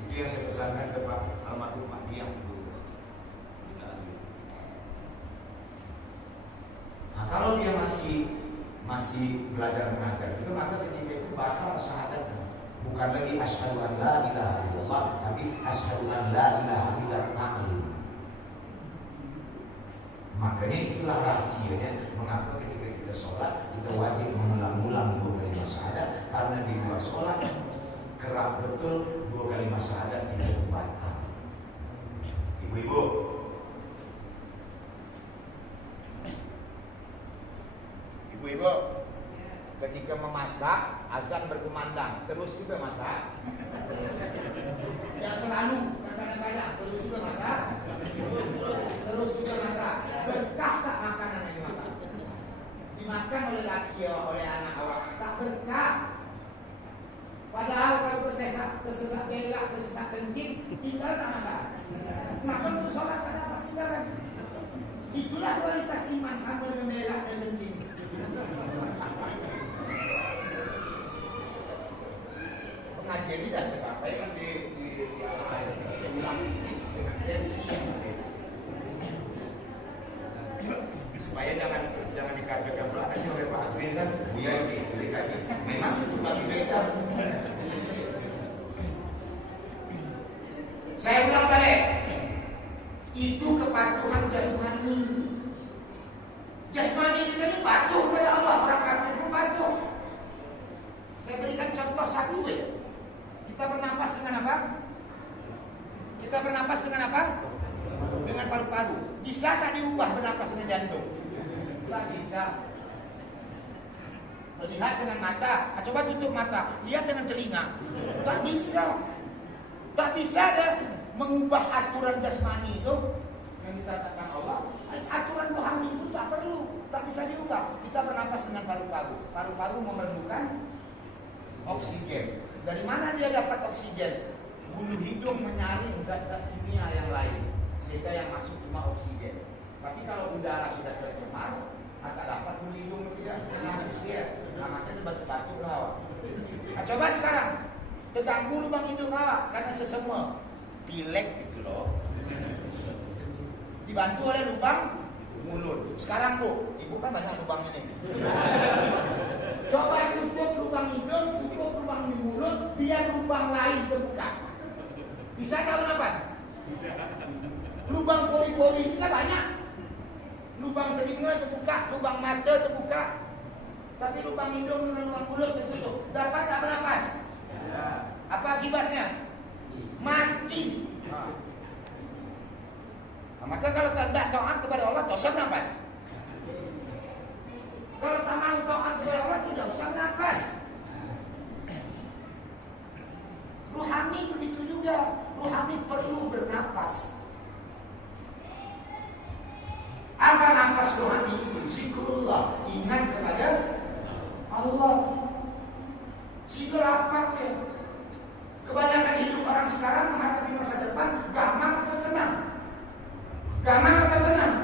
Itu yang saya pesankan ke Pak almarhum Pak Diam dulu. Nah, kalau dia masih belajar mengajar itu, maka ketika itu batal syahadatnya. Bukan lagi asyhadu an la ilaha illallah, tapi asyhadu an la ilaha illallah ta'lim. Makanya itulah rahasianya mengapa ketika kita sholat kita wajib mengulang-ulang 2 kalimat syahadat, karena di luar sholat kerap betul 2 kalimat syahadat tidak batal. Ibu-ibu, ketika memasak azan berkumandang terus juga masak. Ya selalu, kadang-kadang terus juga masak. Terus juga masak. Berkah tak makanan yang dimasak? Dimakan oleh laki oleh anak awak, tak berkah. Padahal kalau tersesat belak, tersesat kencing, tinggal tak masak. Kenapa untuk sholat tak dapat tinggalan? Itulah kualitas iman sambil membelak dan kencing. kajian ini sudah saya sampaikan di saya ulang di sini dengan tensi yang berbeda. Supaya jangan dikaitkan pula nanti oleh Pak Azrin kan Buya ini boleh kaji. Memang itu bagi beda. Saya ulang balik. Itu kepatuhan jasmani. Jasmani kita ini patuh kepada Allah, orang kafir pun patuh. Saya berikan contoh satu ya. Kita bernapas dengan apa? Kita bernapas dengan apa? Dengan paru-paru. Bisa tak diubah bernapas dengan jantung? Tak bisa. Melihat dengan mata, coba tutup mata, lihat dengan telinga. Tak bisa. Tak bisa deh mengubah aturan jasmani itu yang dikatakan Allah. Aturan rohani itu tak perlu, tak bisa diubah. Kita bernapas dengan paru-paru. Paru-paru memerlukan oksigen. Dari mana dia dapat oksigen? Bulu hidung menyaring zat-zat kimia yang lain, sehingga yang masuk cuma oksigen. Tapi kalau udara sudah tercemar, tak dapat bulu hidung tidak habis dia. Nah, makanya batuk-batuk lah. Nah, coba sekarang terganggu lubang hidung awak karena sesemua pilek gitu loh. Dibantu oleh lubang mulut. Sekarang Bu, Ibu kan banyak lubang ini. Coba tutup lubang hidung, tutup lubang mulut, biar lubang lain terbuka. Bisa kamu napas? Lubang pori-pori kita banyak. Lubang telinga terbuka, lubang mata terbuka. Tapi lubang hidung dan lubang mulut tertutup. Dapat tak bernapas? Apa akibatnya? Mati. Nah, maka kalau tidak taat kepada Allah, tak usah nafas. Kalau tak mau taat kepada Allah, tidak usah nafas. Rohani begitu juga. Rohani perlu bernapas. Apa nafas rohani itu? Zikrullah. Ingat kepada Allah. Zikr apa ya? Kebanyakan hidup orang sekarang menghadapi masa depan gamang atau tenang? Gamang atau tenang?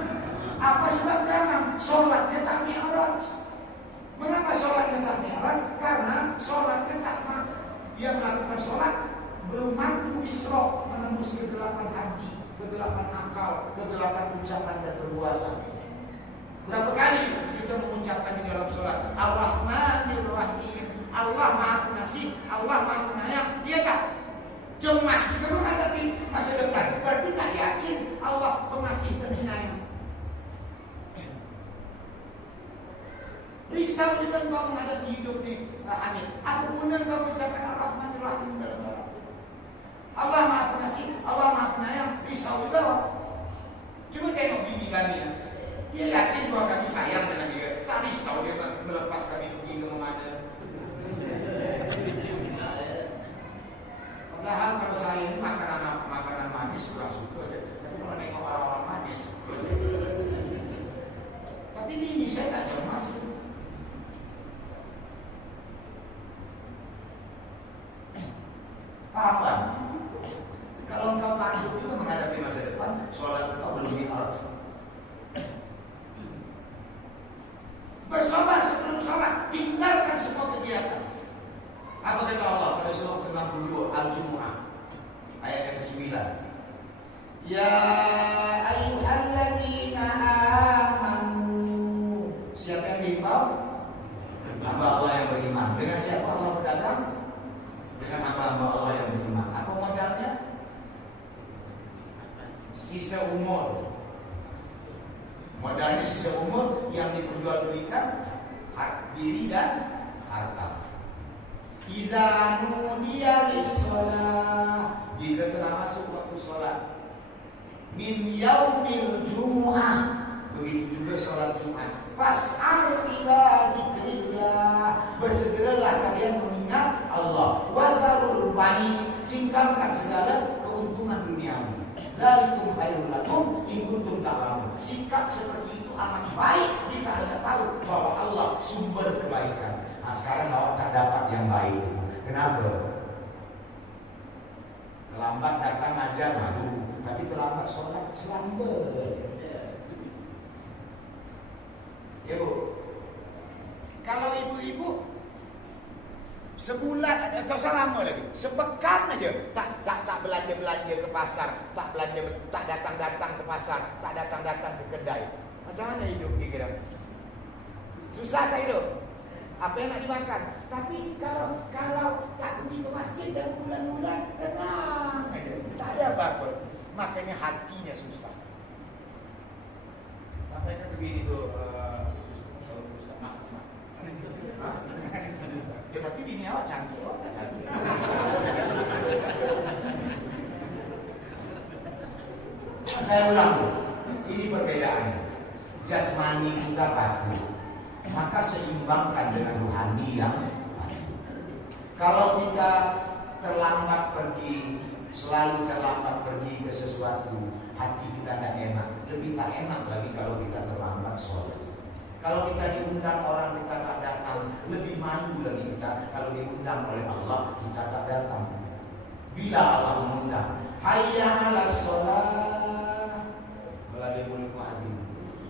Apa sebab gamang? Sholatnya tak mi'raj. Mengapa sholatnya tak mi'raj? Karena sholatnya tak mampu. Dia melakukan sholat belum mampu isra, menembus kegelapan hati, kegelapan akal, kegelapan ucapan dan perbuatan. Berapa kali kita mengucapkan di dalam sholat Ar-Rahmanir Rahim, Allah Maha Pengasih, Allah Maha Penyayang. Dia tak cemas kita menghadapi masa depan. Berarti tak yakin Allah Pengasih dan Penyayang. Risau juga kau menghadapi hidup ni Hanif. Apa guna kau mengucapkan Ar-Rahmanir Rahim dalam sholat? Allah Maha Pengasih, Allah Maha Penyayang. Risau juga. Cuma tengok bibi kami. Dia yakin bahwa kami sayang dengan dia. Tak risau dia melepas kami pergi ke mana. Padahal kalau saya ini makanan manis kurang suka saya. Tapi kalau nengok orang-orang manis suka saya. Tapi ini saya tak cemas. Paham kan? Kalau engkau takut juga menghadapi masa depan, sholat engkau belum diharus. Bersabar sebelum sholat, tinggalkan semua kegiatan. Apa kata Allah pada surah ke-62 Al-Jumu'ah ayat yang ke-9? Ya ayyuhalladzina amanu. Siapa yang dihimbau? Hamba Allah yang beriman. Dengan siapa Allah berdagang? Dengan hamba-hamba Allah yang beriman. Apa modalnya? Sisa umur. Modalnya sisa umur yang diperjualbelikan hak diri dan harta. Idza nudiya lis-shalah, jika telah masuk waktu salat. Min yaumil jumu'ah, begitu juga salat Jumat. Fas'al ila zikrillah, bersegeralah kalian mengingat Allah. Wazarul bani, tinggalkan segala keuntungan duniawi. Zalikum khairul lakum in kuntum ta'lamun. Sikap seperti itu amat baik jika Anda tahu bahwa Allah sumber kebaikan. Nah, sekarang awak tak dapat yang baik itu. Kenapa? Terlambat datang ajar malu, tapi terlambat sholat selamat. Ya Bu, kalau ibu-ibu sebulan atau selama lagi, sepekan aja tak belanja ke pasar, tak datang ke pasar, tak datang ke kedai. Macam mana hidup kira-kira? Susah tak hidup? Apa yang nak dimakan? Tapi kalau tak pergi ke masjid dan bulan-bulan, tenang aja, tak ada apa-apa. Makanya hatinya susah. Sampai ke bini tu ya, tapi bini awak cantik, awak tak cantik. Saya ulang, ini perbedaannya. Jasmani juga patuh, maka seimbangkan dengan rohani yang patuh. Kalau kita terlambat pergi, selalu terlambat pergi ke sesuatu, hati kita tak enak. Lebih tak enak lagi kalau kita terlambat sholat. Kalau kita diundang orang kita tak datang, lebih malu lagi kita kalau diundang oleh Allah kita tak datang. Bila Allah mengundang, hayya 'alas shalah, melalui mulut muazzin.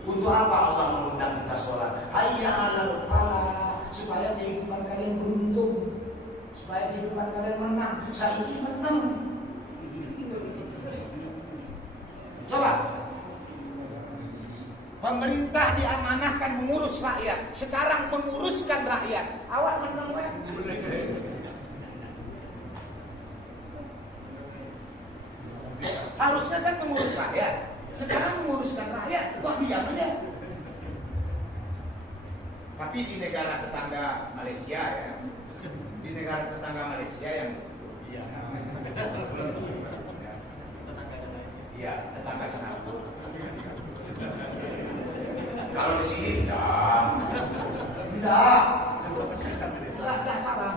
Untuk apa Allah mengundang kita sholat? Hayya 'alal falah, supaya kehidupan kalian beruntung, supaya kehidupan kalian menang. Saya ini menang. Coba. Pemerintah diamanahkan mengurus rakyat, sekarang menguruskan rakyat. Awak menang kan? Harusnya kan mengurus rakyat, sekarang menguruskan rakyat. Kok diam aja? Tapi di negara tetangga Malaysia ya, di negara tetangga Malaysia yang iya, tetangga Singapura. Kalau di sini tidak salah.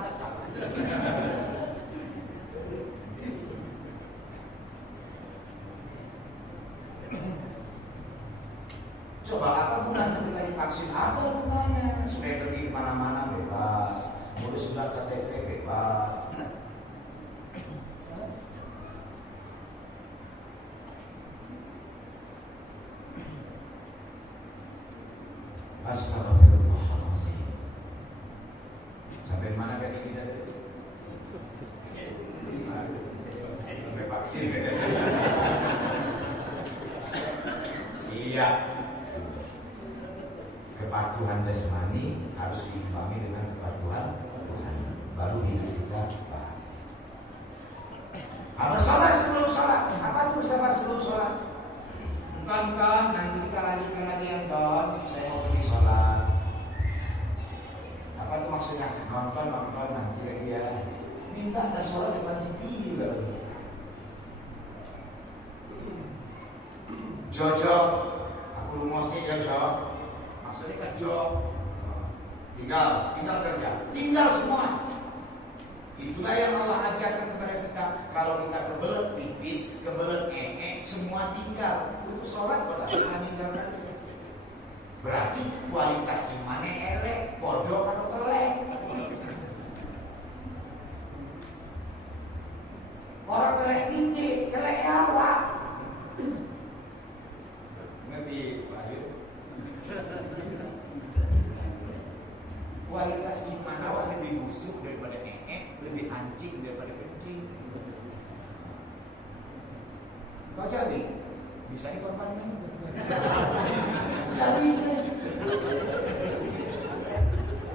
Coba apa gunanya kita divaksin? Apa gunanya? Supaya pergi kemana-mana bebas, ngurus surat KTP bebas. Astagfirullahaladzim. Sampai mana kali kita? Sampai vaksin. Iya. Kepatuhan jasmani harus diimbangi dengan kepatuhan Tuhan. Baru hidup kita bahagia. Bersabar sebelum sholat. Apa itu bersabar sebelum sholat? Bukan, nanti kita lanjutkan lagi yang saya mau pergi sholat. Apa itu maksudnya? Nonton nanti lagi ya. Minta ada sholat depan TV juga. Jojo, aku lu musik Jojo. Maksudnya kan job. Tinggal kerja, tinggal semua. Itulah yang Allah ajarkan kepada kita. Kalau kita kebelet pipis, kebelet semua tinggal. Untuk sholat kita tinggalkan. Berarti kualitas imannya elek, bodoh atau telek. Orang telek tinggi, telek awak. Ngerti Pak Ayu? Kualitas iman awak lebih busuk daripada lebih anjing daripada kencing. Kau jadi bisa dikorbankan.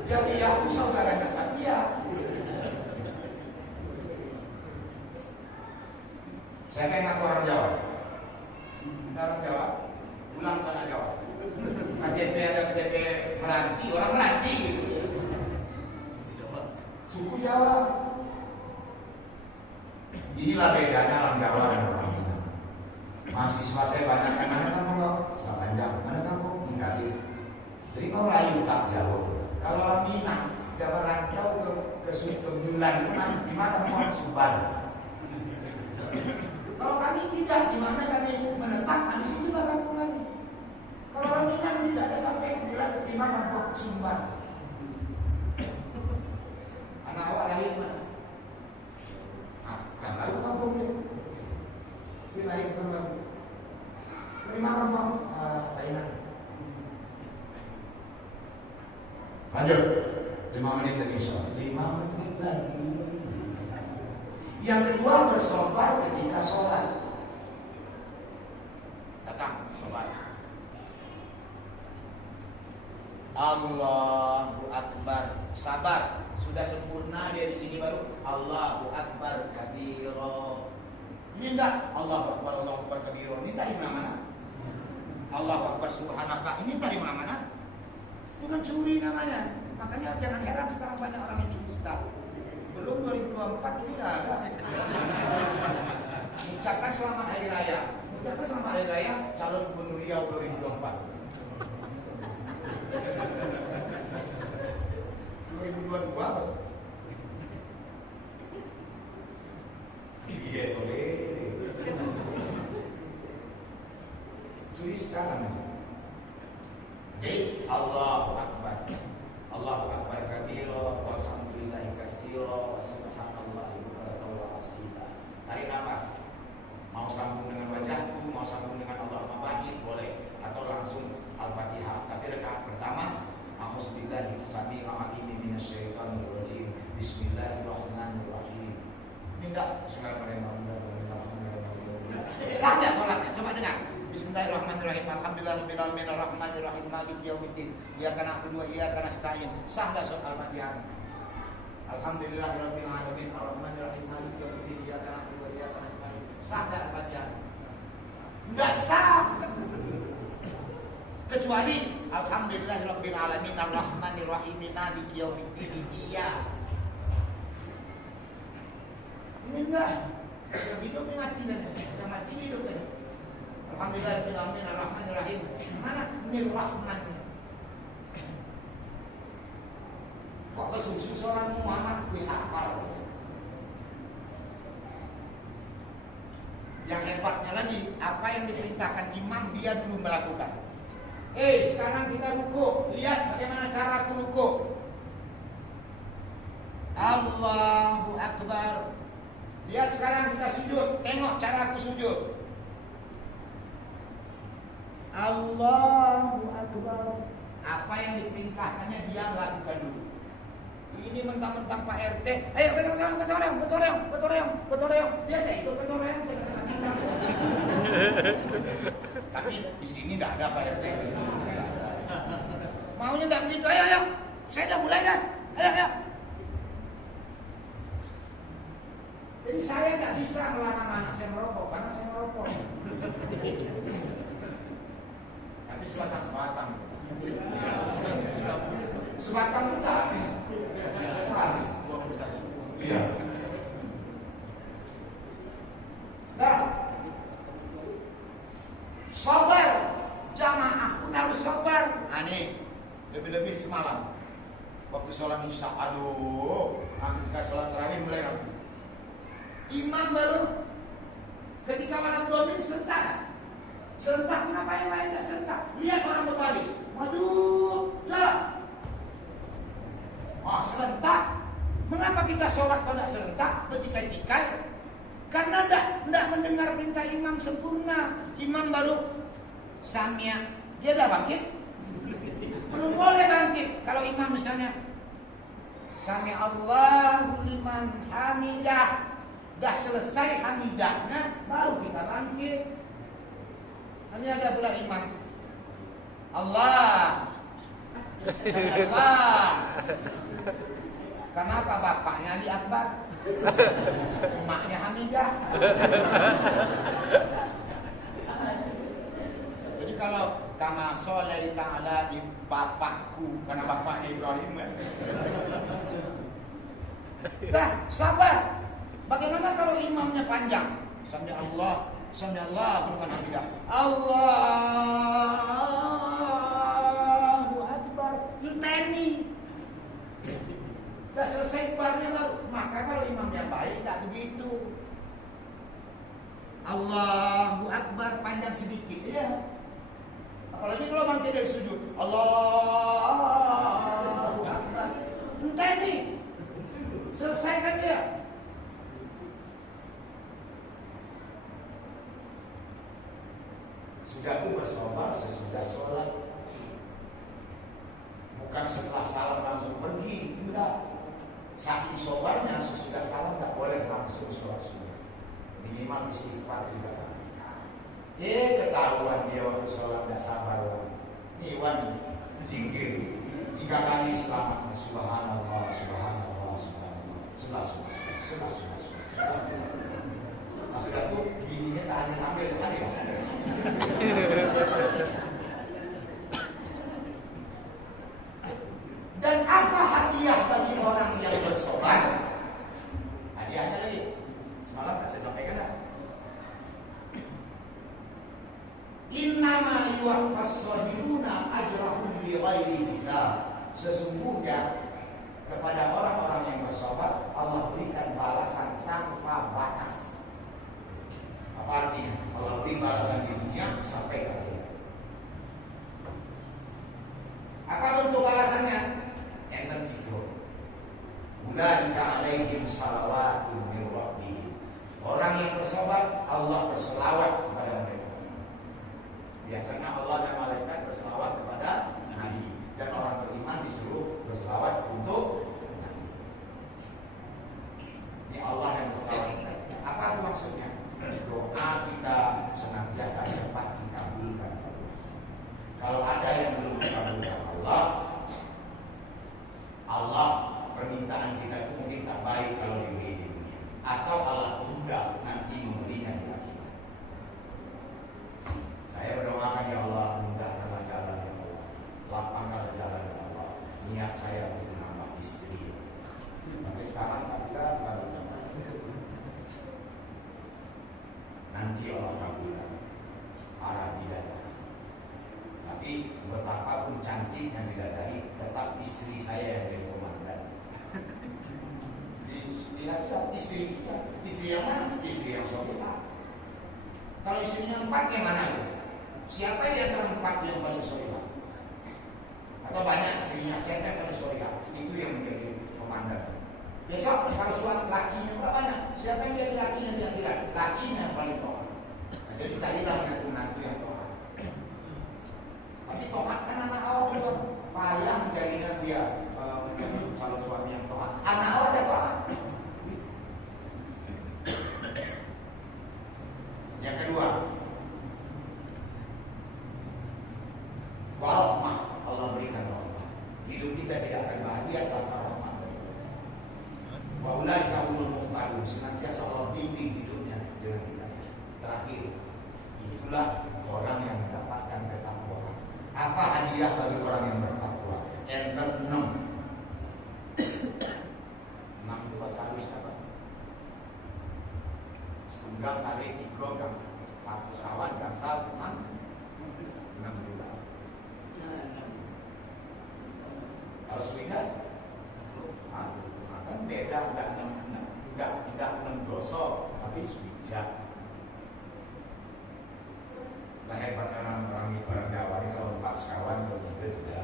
Jadi aku saudaranya Satya. Saya pengen orang Jawa. Orang Jawa, ulang sana Jawa. KTP ada KTP Meranti, orang Meranti gitu. Suku Jawa. Inilah bedanya orang Jawa dan orang Minang. Mahasiswa saya banyak yang mana kampung kok? Sapanjang. Mana kampung? Menggalis. Jadi kau Melayu tak jauh. Kalau orang Minang dia merantau ke Bulan di mana kampung? Subang. Kalau kami tidak, di mana kami menetap? Di situ lah kampung kami. Kalau orang Minang tidak ada sampai Bulan di mana kampung? Sumbar. Anak awak lahir mana? Kan lalu kampung dia. Dia lahir kampung. Dari mana kampung? Thailand. Lanjut. 5 menit lagi sholat. 5 menit lagi. Yang kedua bersobar ketika sholat. Datang sholat. Allahu Akbar. Sabar. Sudah sempurna dia di sini baru Allahu Akbar kabiro. Ini enggak Allahu Akbar kabiro. Ini tadi mana? Allahu Akbar subhanaka. Ini tadi mana? Itu kan curi namanya. Makanya jangan heran sekarang banyak orang yang curi tahu. Belum 2024 ini ada. Ucapkan selamat hari raya. Ucapkan selamat hari raya calon gubernur Riau 2024. 2022. Iya boleh. Curi sekarang. Jadi Allahu Akbar. Allahu Akbar kabira walhamdulillahi katsira wa subhanallahi bukratan wa asila. Tarik nafas. Mau sambung dengan wajahku, mau sambung dengan Allahumma barik boleh atau langsung Al-Fatihah. Tapi rakaat pertama A'udzubillahi samil alim minasyaitonir rajim. Bismillahirrahmanirrahim. Minta bismillahirrahmanirrahim. Sah enggak salatnya? Coba dengar. Bismillahirrahmanirrahim. Alhamdulillahirabbil alamin arrahmanirrahim maliki yaumiddin. Iyyaka na'budu wa iyyaka nasta'in. Sah enggak surat Al-Fatihah? Alhamdulillahirabbil alamin arrahmanirrahim maliki yaumiddin. Iyyaka na'budu wa iyyaka nasta'in. Sah enggak Al-Fatihah? Enggak sah. Kecuali alhamdulillahirabbil alamin arrahmanirrahim maliki yaumiddin. Iya. Ini enggak. Hidup ini mati dan sudah mati hidup kan. Alhamdulillahirabbil alamin arrahmanirrahim. Mana Nir-Rahman? Kok kesusu seorang Muhammad wis hafal. Yang hebatnya lagi, apa yang diperintahkan imam dia dulu melakukan. Sekarang kita ruku. Lihat bagaimana cara aku ruku. Allahu Akbar. Lihat sekarang kita sujud. Tengok cara aku sujud. Allahu Akbar. Apa yang diperintahkannya dia lakukan dulu. Ini mentang-mentang Pak RT, ayo betul reong. Dia aja ikut betul reong. Tapi di sini tidak ada Pak RT. Maunya tidak begitu. Ayo. Saya dah mulai dah. Ayo. Jadi saya tidak bisa melarang anak saya merokok karena saya merokok. Tapi sebatang. Sebatang itu habis. Habis. Iya. Dah. Sabar. Jamaah pun harus sabar. Nih, lebih-lebih semalam. Waktu sholat isya, ketika sholat tarawih mulai rapi. Imam baru ketika malam domin serentak. Serentak kenapa yang lain tidak serentak? Lihat orang berbaris, maju, jalan. Serentak. Mengapa kita sholat pada serentak, bertikai-tikai? Karena tidak mendengar perintah imam sempurna. Imam baru samia, dia dah bangkit. Belum boleh bangkit. Kalau imam misalnya sami Allahu liman hamidah, dah selesai hamidahnya, baru kita bangkit. Hanya ada pula imam Allah sami Allah. Kenapa bapaknya Ali Akbar, emaknya Hamidah? Jadi kalau kama sholai ta'ala di bapakku, karena bapaknya Ibrahim kan? Dah, sabar. Bagaimana kalau imamnya panjang? Sami Allah, bukan Hamidah. Allahu Akbar. Yutani. Dah selesai barnya baru. Maka kalau imamnya baik, tak begitu. Allahu Akbar panjang sedikit ya. Apalagi kalau bangkit dari sujud, Allahu Akbar. Entah ini, selesaikan dia. Sudah itu bersobar sesudah sholat. Bukan setelah salam langsung pergi. ketahuan dia waktu sholat nggak sabar. Nih Wan, zikir 3 kali selamat. Subhanallah, subhanallah, subhanallah. Sebelah. Pas sudah tuh bininya tak ambil. Dan apa hadiah bagi orang yang bersolat? Hadiahnya lagi. Semalam tak saya sampaikan tak? Innama yuwaffas sabiruna ajrahum bighairi hisab. Sesungguhnya kepada orang-orang yang bersabar Allah berikan balasan tanpa batas. Apa artinya? Allah beri balasan di dunia sampai ke akhirat. Apa bentuk balasannya? Enten 3. Ulaika alaihim salawatun min rabbihim. Orang yang bersabar Allah berselawat kepada mereka. Biasanya Allah dan malaikat berselawat kepada Nabi, dan orang beriman disuruh berselawat untuk Nabi. Ini Allah yang berselawat. Apa maksudnya? Doa kita senantiasa cepat dikabulkan. Kalau ada yang belum dikabulkan Allah permintaan kita itu mungkin tak baik kalau diberi di dunia, atau Allah tunda nanti memberinya di akhirat. Saya berdoakan ya Allah, mudahkanlah jalan ya Allah, lapangkanlah jalan ya Allah. Niat saya untuk menambah istri. Sampai sekarang tak ada nanti Allah kabulkan para bidadari. Tapi betapapun cantiknya bidadari, tetap istri saya yang jadi komandan. Dilihat istri kita, istri yang mana? Istri yang solehah. Kalau istrinya 4 yang mana? Siapa di antara 4 yang paling solehah? Atau banyak istrinya, siapa yang paling solehah? Itu yang menjadi komandan. Besok kalau suatu lakinya berapa banyak? Siapa yang jadi lakinya di akhirat? Lakinya yang paling toat. Nah, jadi kita mengaku menantu yang toat. Tapi toat kan anak awal juga payah menjadikan dia menjadi calon suami yang toat. Anak awal dia toat. Yang kedua, rahmah. Allah berikan rahmah. Hidup kita tidak akan bahagia tanpa rahmah. Wa ulaika humul muhtadun. Senantiasa Allah bimbing hidupnya dengan kita. Terakhir, itulah orang yang mendapatkan ketakwaan. Apa hadiah bagi orang yang bertakwa? Enter 6. 6 itu bahasa halus apa? Setunggal kali 3 kan 100 awan gangsal 6 juta. Kalau swingan kan beda, enggak 6 doso, tapi swija. Nah hebatnya orang Jawa ini kalau 4 sekawan berbeda juga.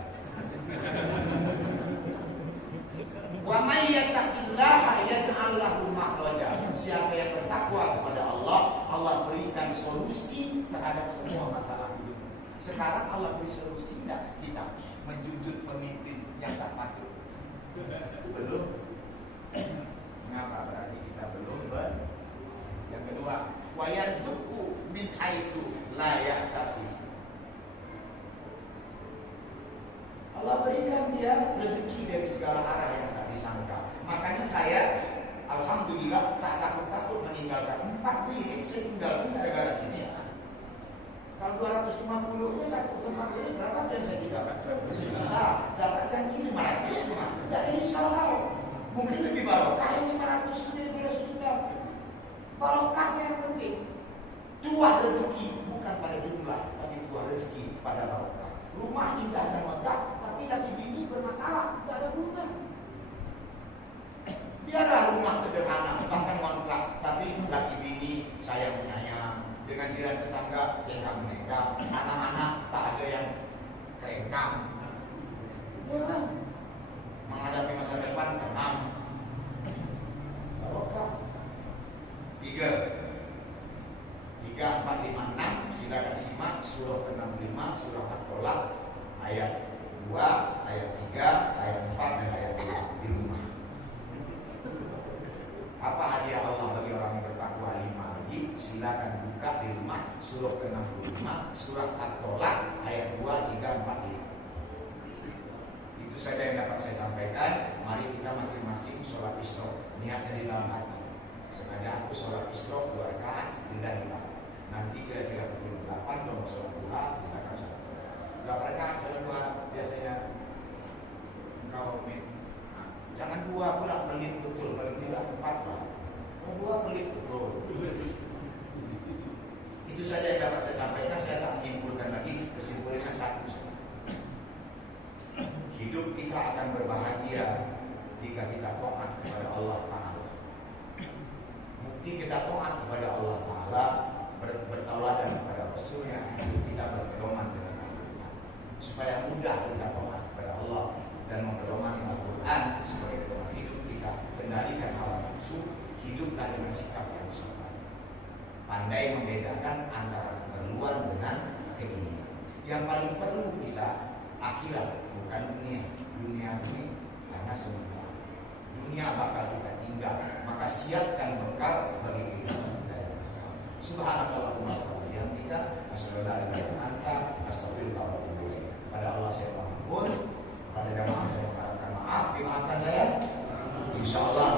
Wa may yattaqillaha yaj'al lahu makhraja. Siapa yang bertakwa kepada Allah, Allah berikan solusi terhadap semua masalah hidup. Sekarang Allah beri solusi enggak kita menjunjung pemimpin yang tak patut? Belum. Mengapa? Berarti kita belum Yang kedua, wa yarzuqu min haitsu la yahtasib. Allah berikan dia rezeki dari segala arah yang tak disangka. Makanya saya alhamdulillah tak takut-takut meninggalkan 4 bilik. Saya tinggalkan gara-gara sini ya. Kalau 250 satu tempat ini berapa yang saya tinggalkan? Dapatkan ini 500 cuma. Dan ini salah. Mungkin lebih barokah yang 500 itu 15 juta. Barokahnya yang penting. Tuah rezeki bukan pada jumlah, tapi tuah rezeki pada barokah. Rumah indah dan megah, tapi lagi bini bermasalah, tidak ada guna. Biarlah rumah sederhana, bahkan kontrak, tapi laki bini sayang menyayang. Dengan jiran tetangga jengkang menengkang, anak-anak tak ada yang rengkang. Menghadapi masa depan tenang. Barokah. 3, 4, 5, 6. Silakan simak surah ke-65, surah At-Tolak ayat 2, ayat 3, ayat 4 dan ayat surah At-Tolak ayat 2, 3, 4, 5. Itu saja yang dapat saya sampaikan. Mari kita masing-masing sholat isyraq, niatnya di dalam hati. Sengaja aku sholat isyraq 2 rakaat lillahi ta'ala. Nanti kira-kira pukul 8 kalau sholat duha silakan sholat. 2 rakaat kalau duha biasanya engkau jangan 2 pula pelit betul, paling tidak 4 lah. 2 pelit betul. Itu saja yang dapat saya sampaikan. Saya tak menyimpulkan lagi. Kesimpulannya satu saja. Hidup kita akan berbahagia jika kita taat kepada Allah Ta'ala. Bukti kita taat kepada Allah Ta'ala, bertauladan kepada Rasulnya, hidup kita berpedoman dengan Al-Quran. Supaya mudah kita taat kepada Allah dan mempedomani Al-Quran sebagai pedoman hidup kita. Kendalikan hawa nafsu, hiduplah dengan sikap yang sabar. Pandai membedakan antara keperluan dengan keinginan. Yang paling perlu kita akhirat, bukan dunia. Dunia ini karena sementara. Dunia bakal kita tinggal, maka siapkan bekal bagi kehidupan kita yang bakal. Subhanallahumma wa bihamdika, asyhadu an la ilaha illa anta, astaghfiruka wa atubu ilaik. Pada Allah saya mohon ampun, pada jamaah saya mengharapkan maaf, dimaafkan saya. Insyaallah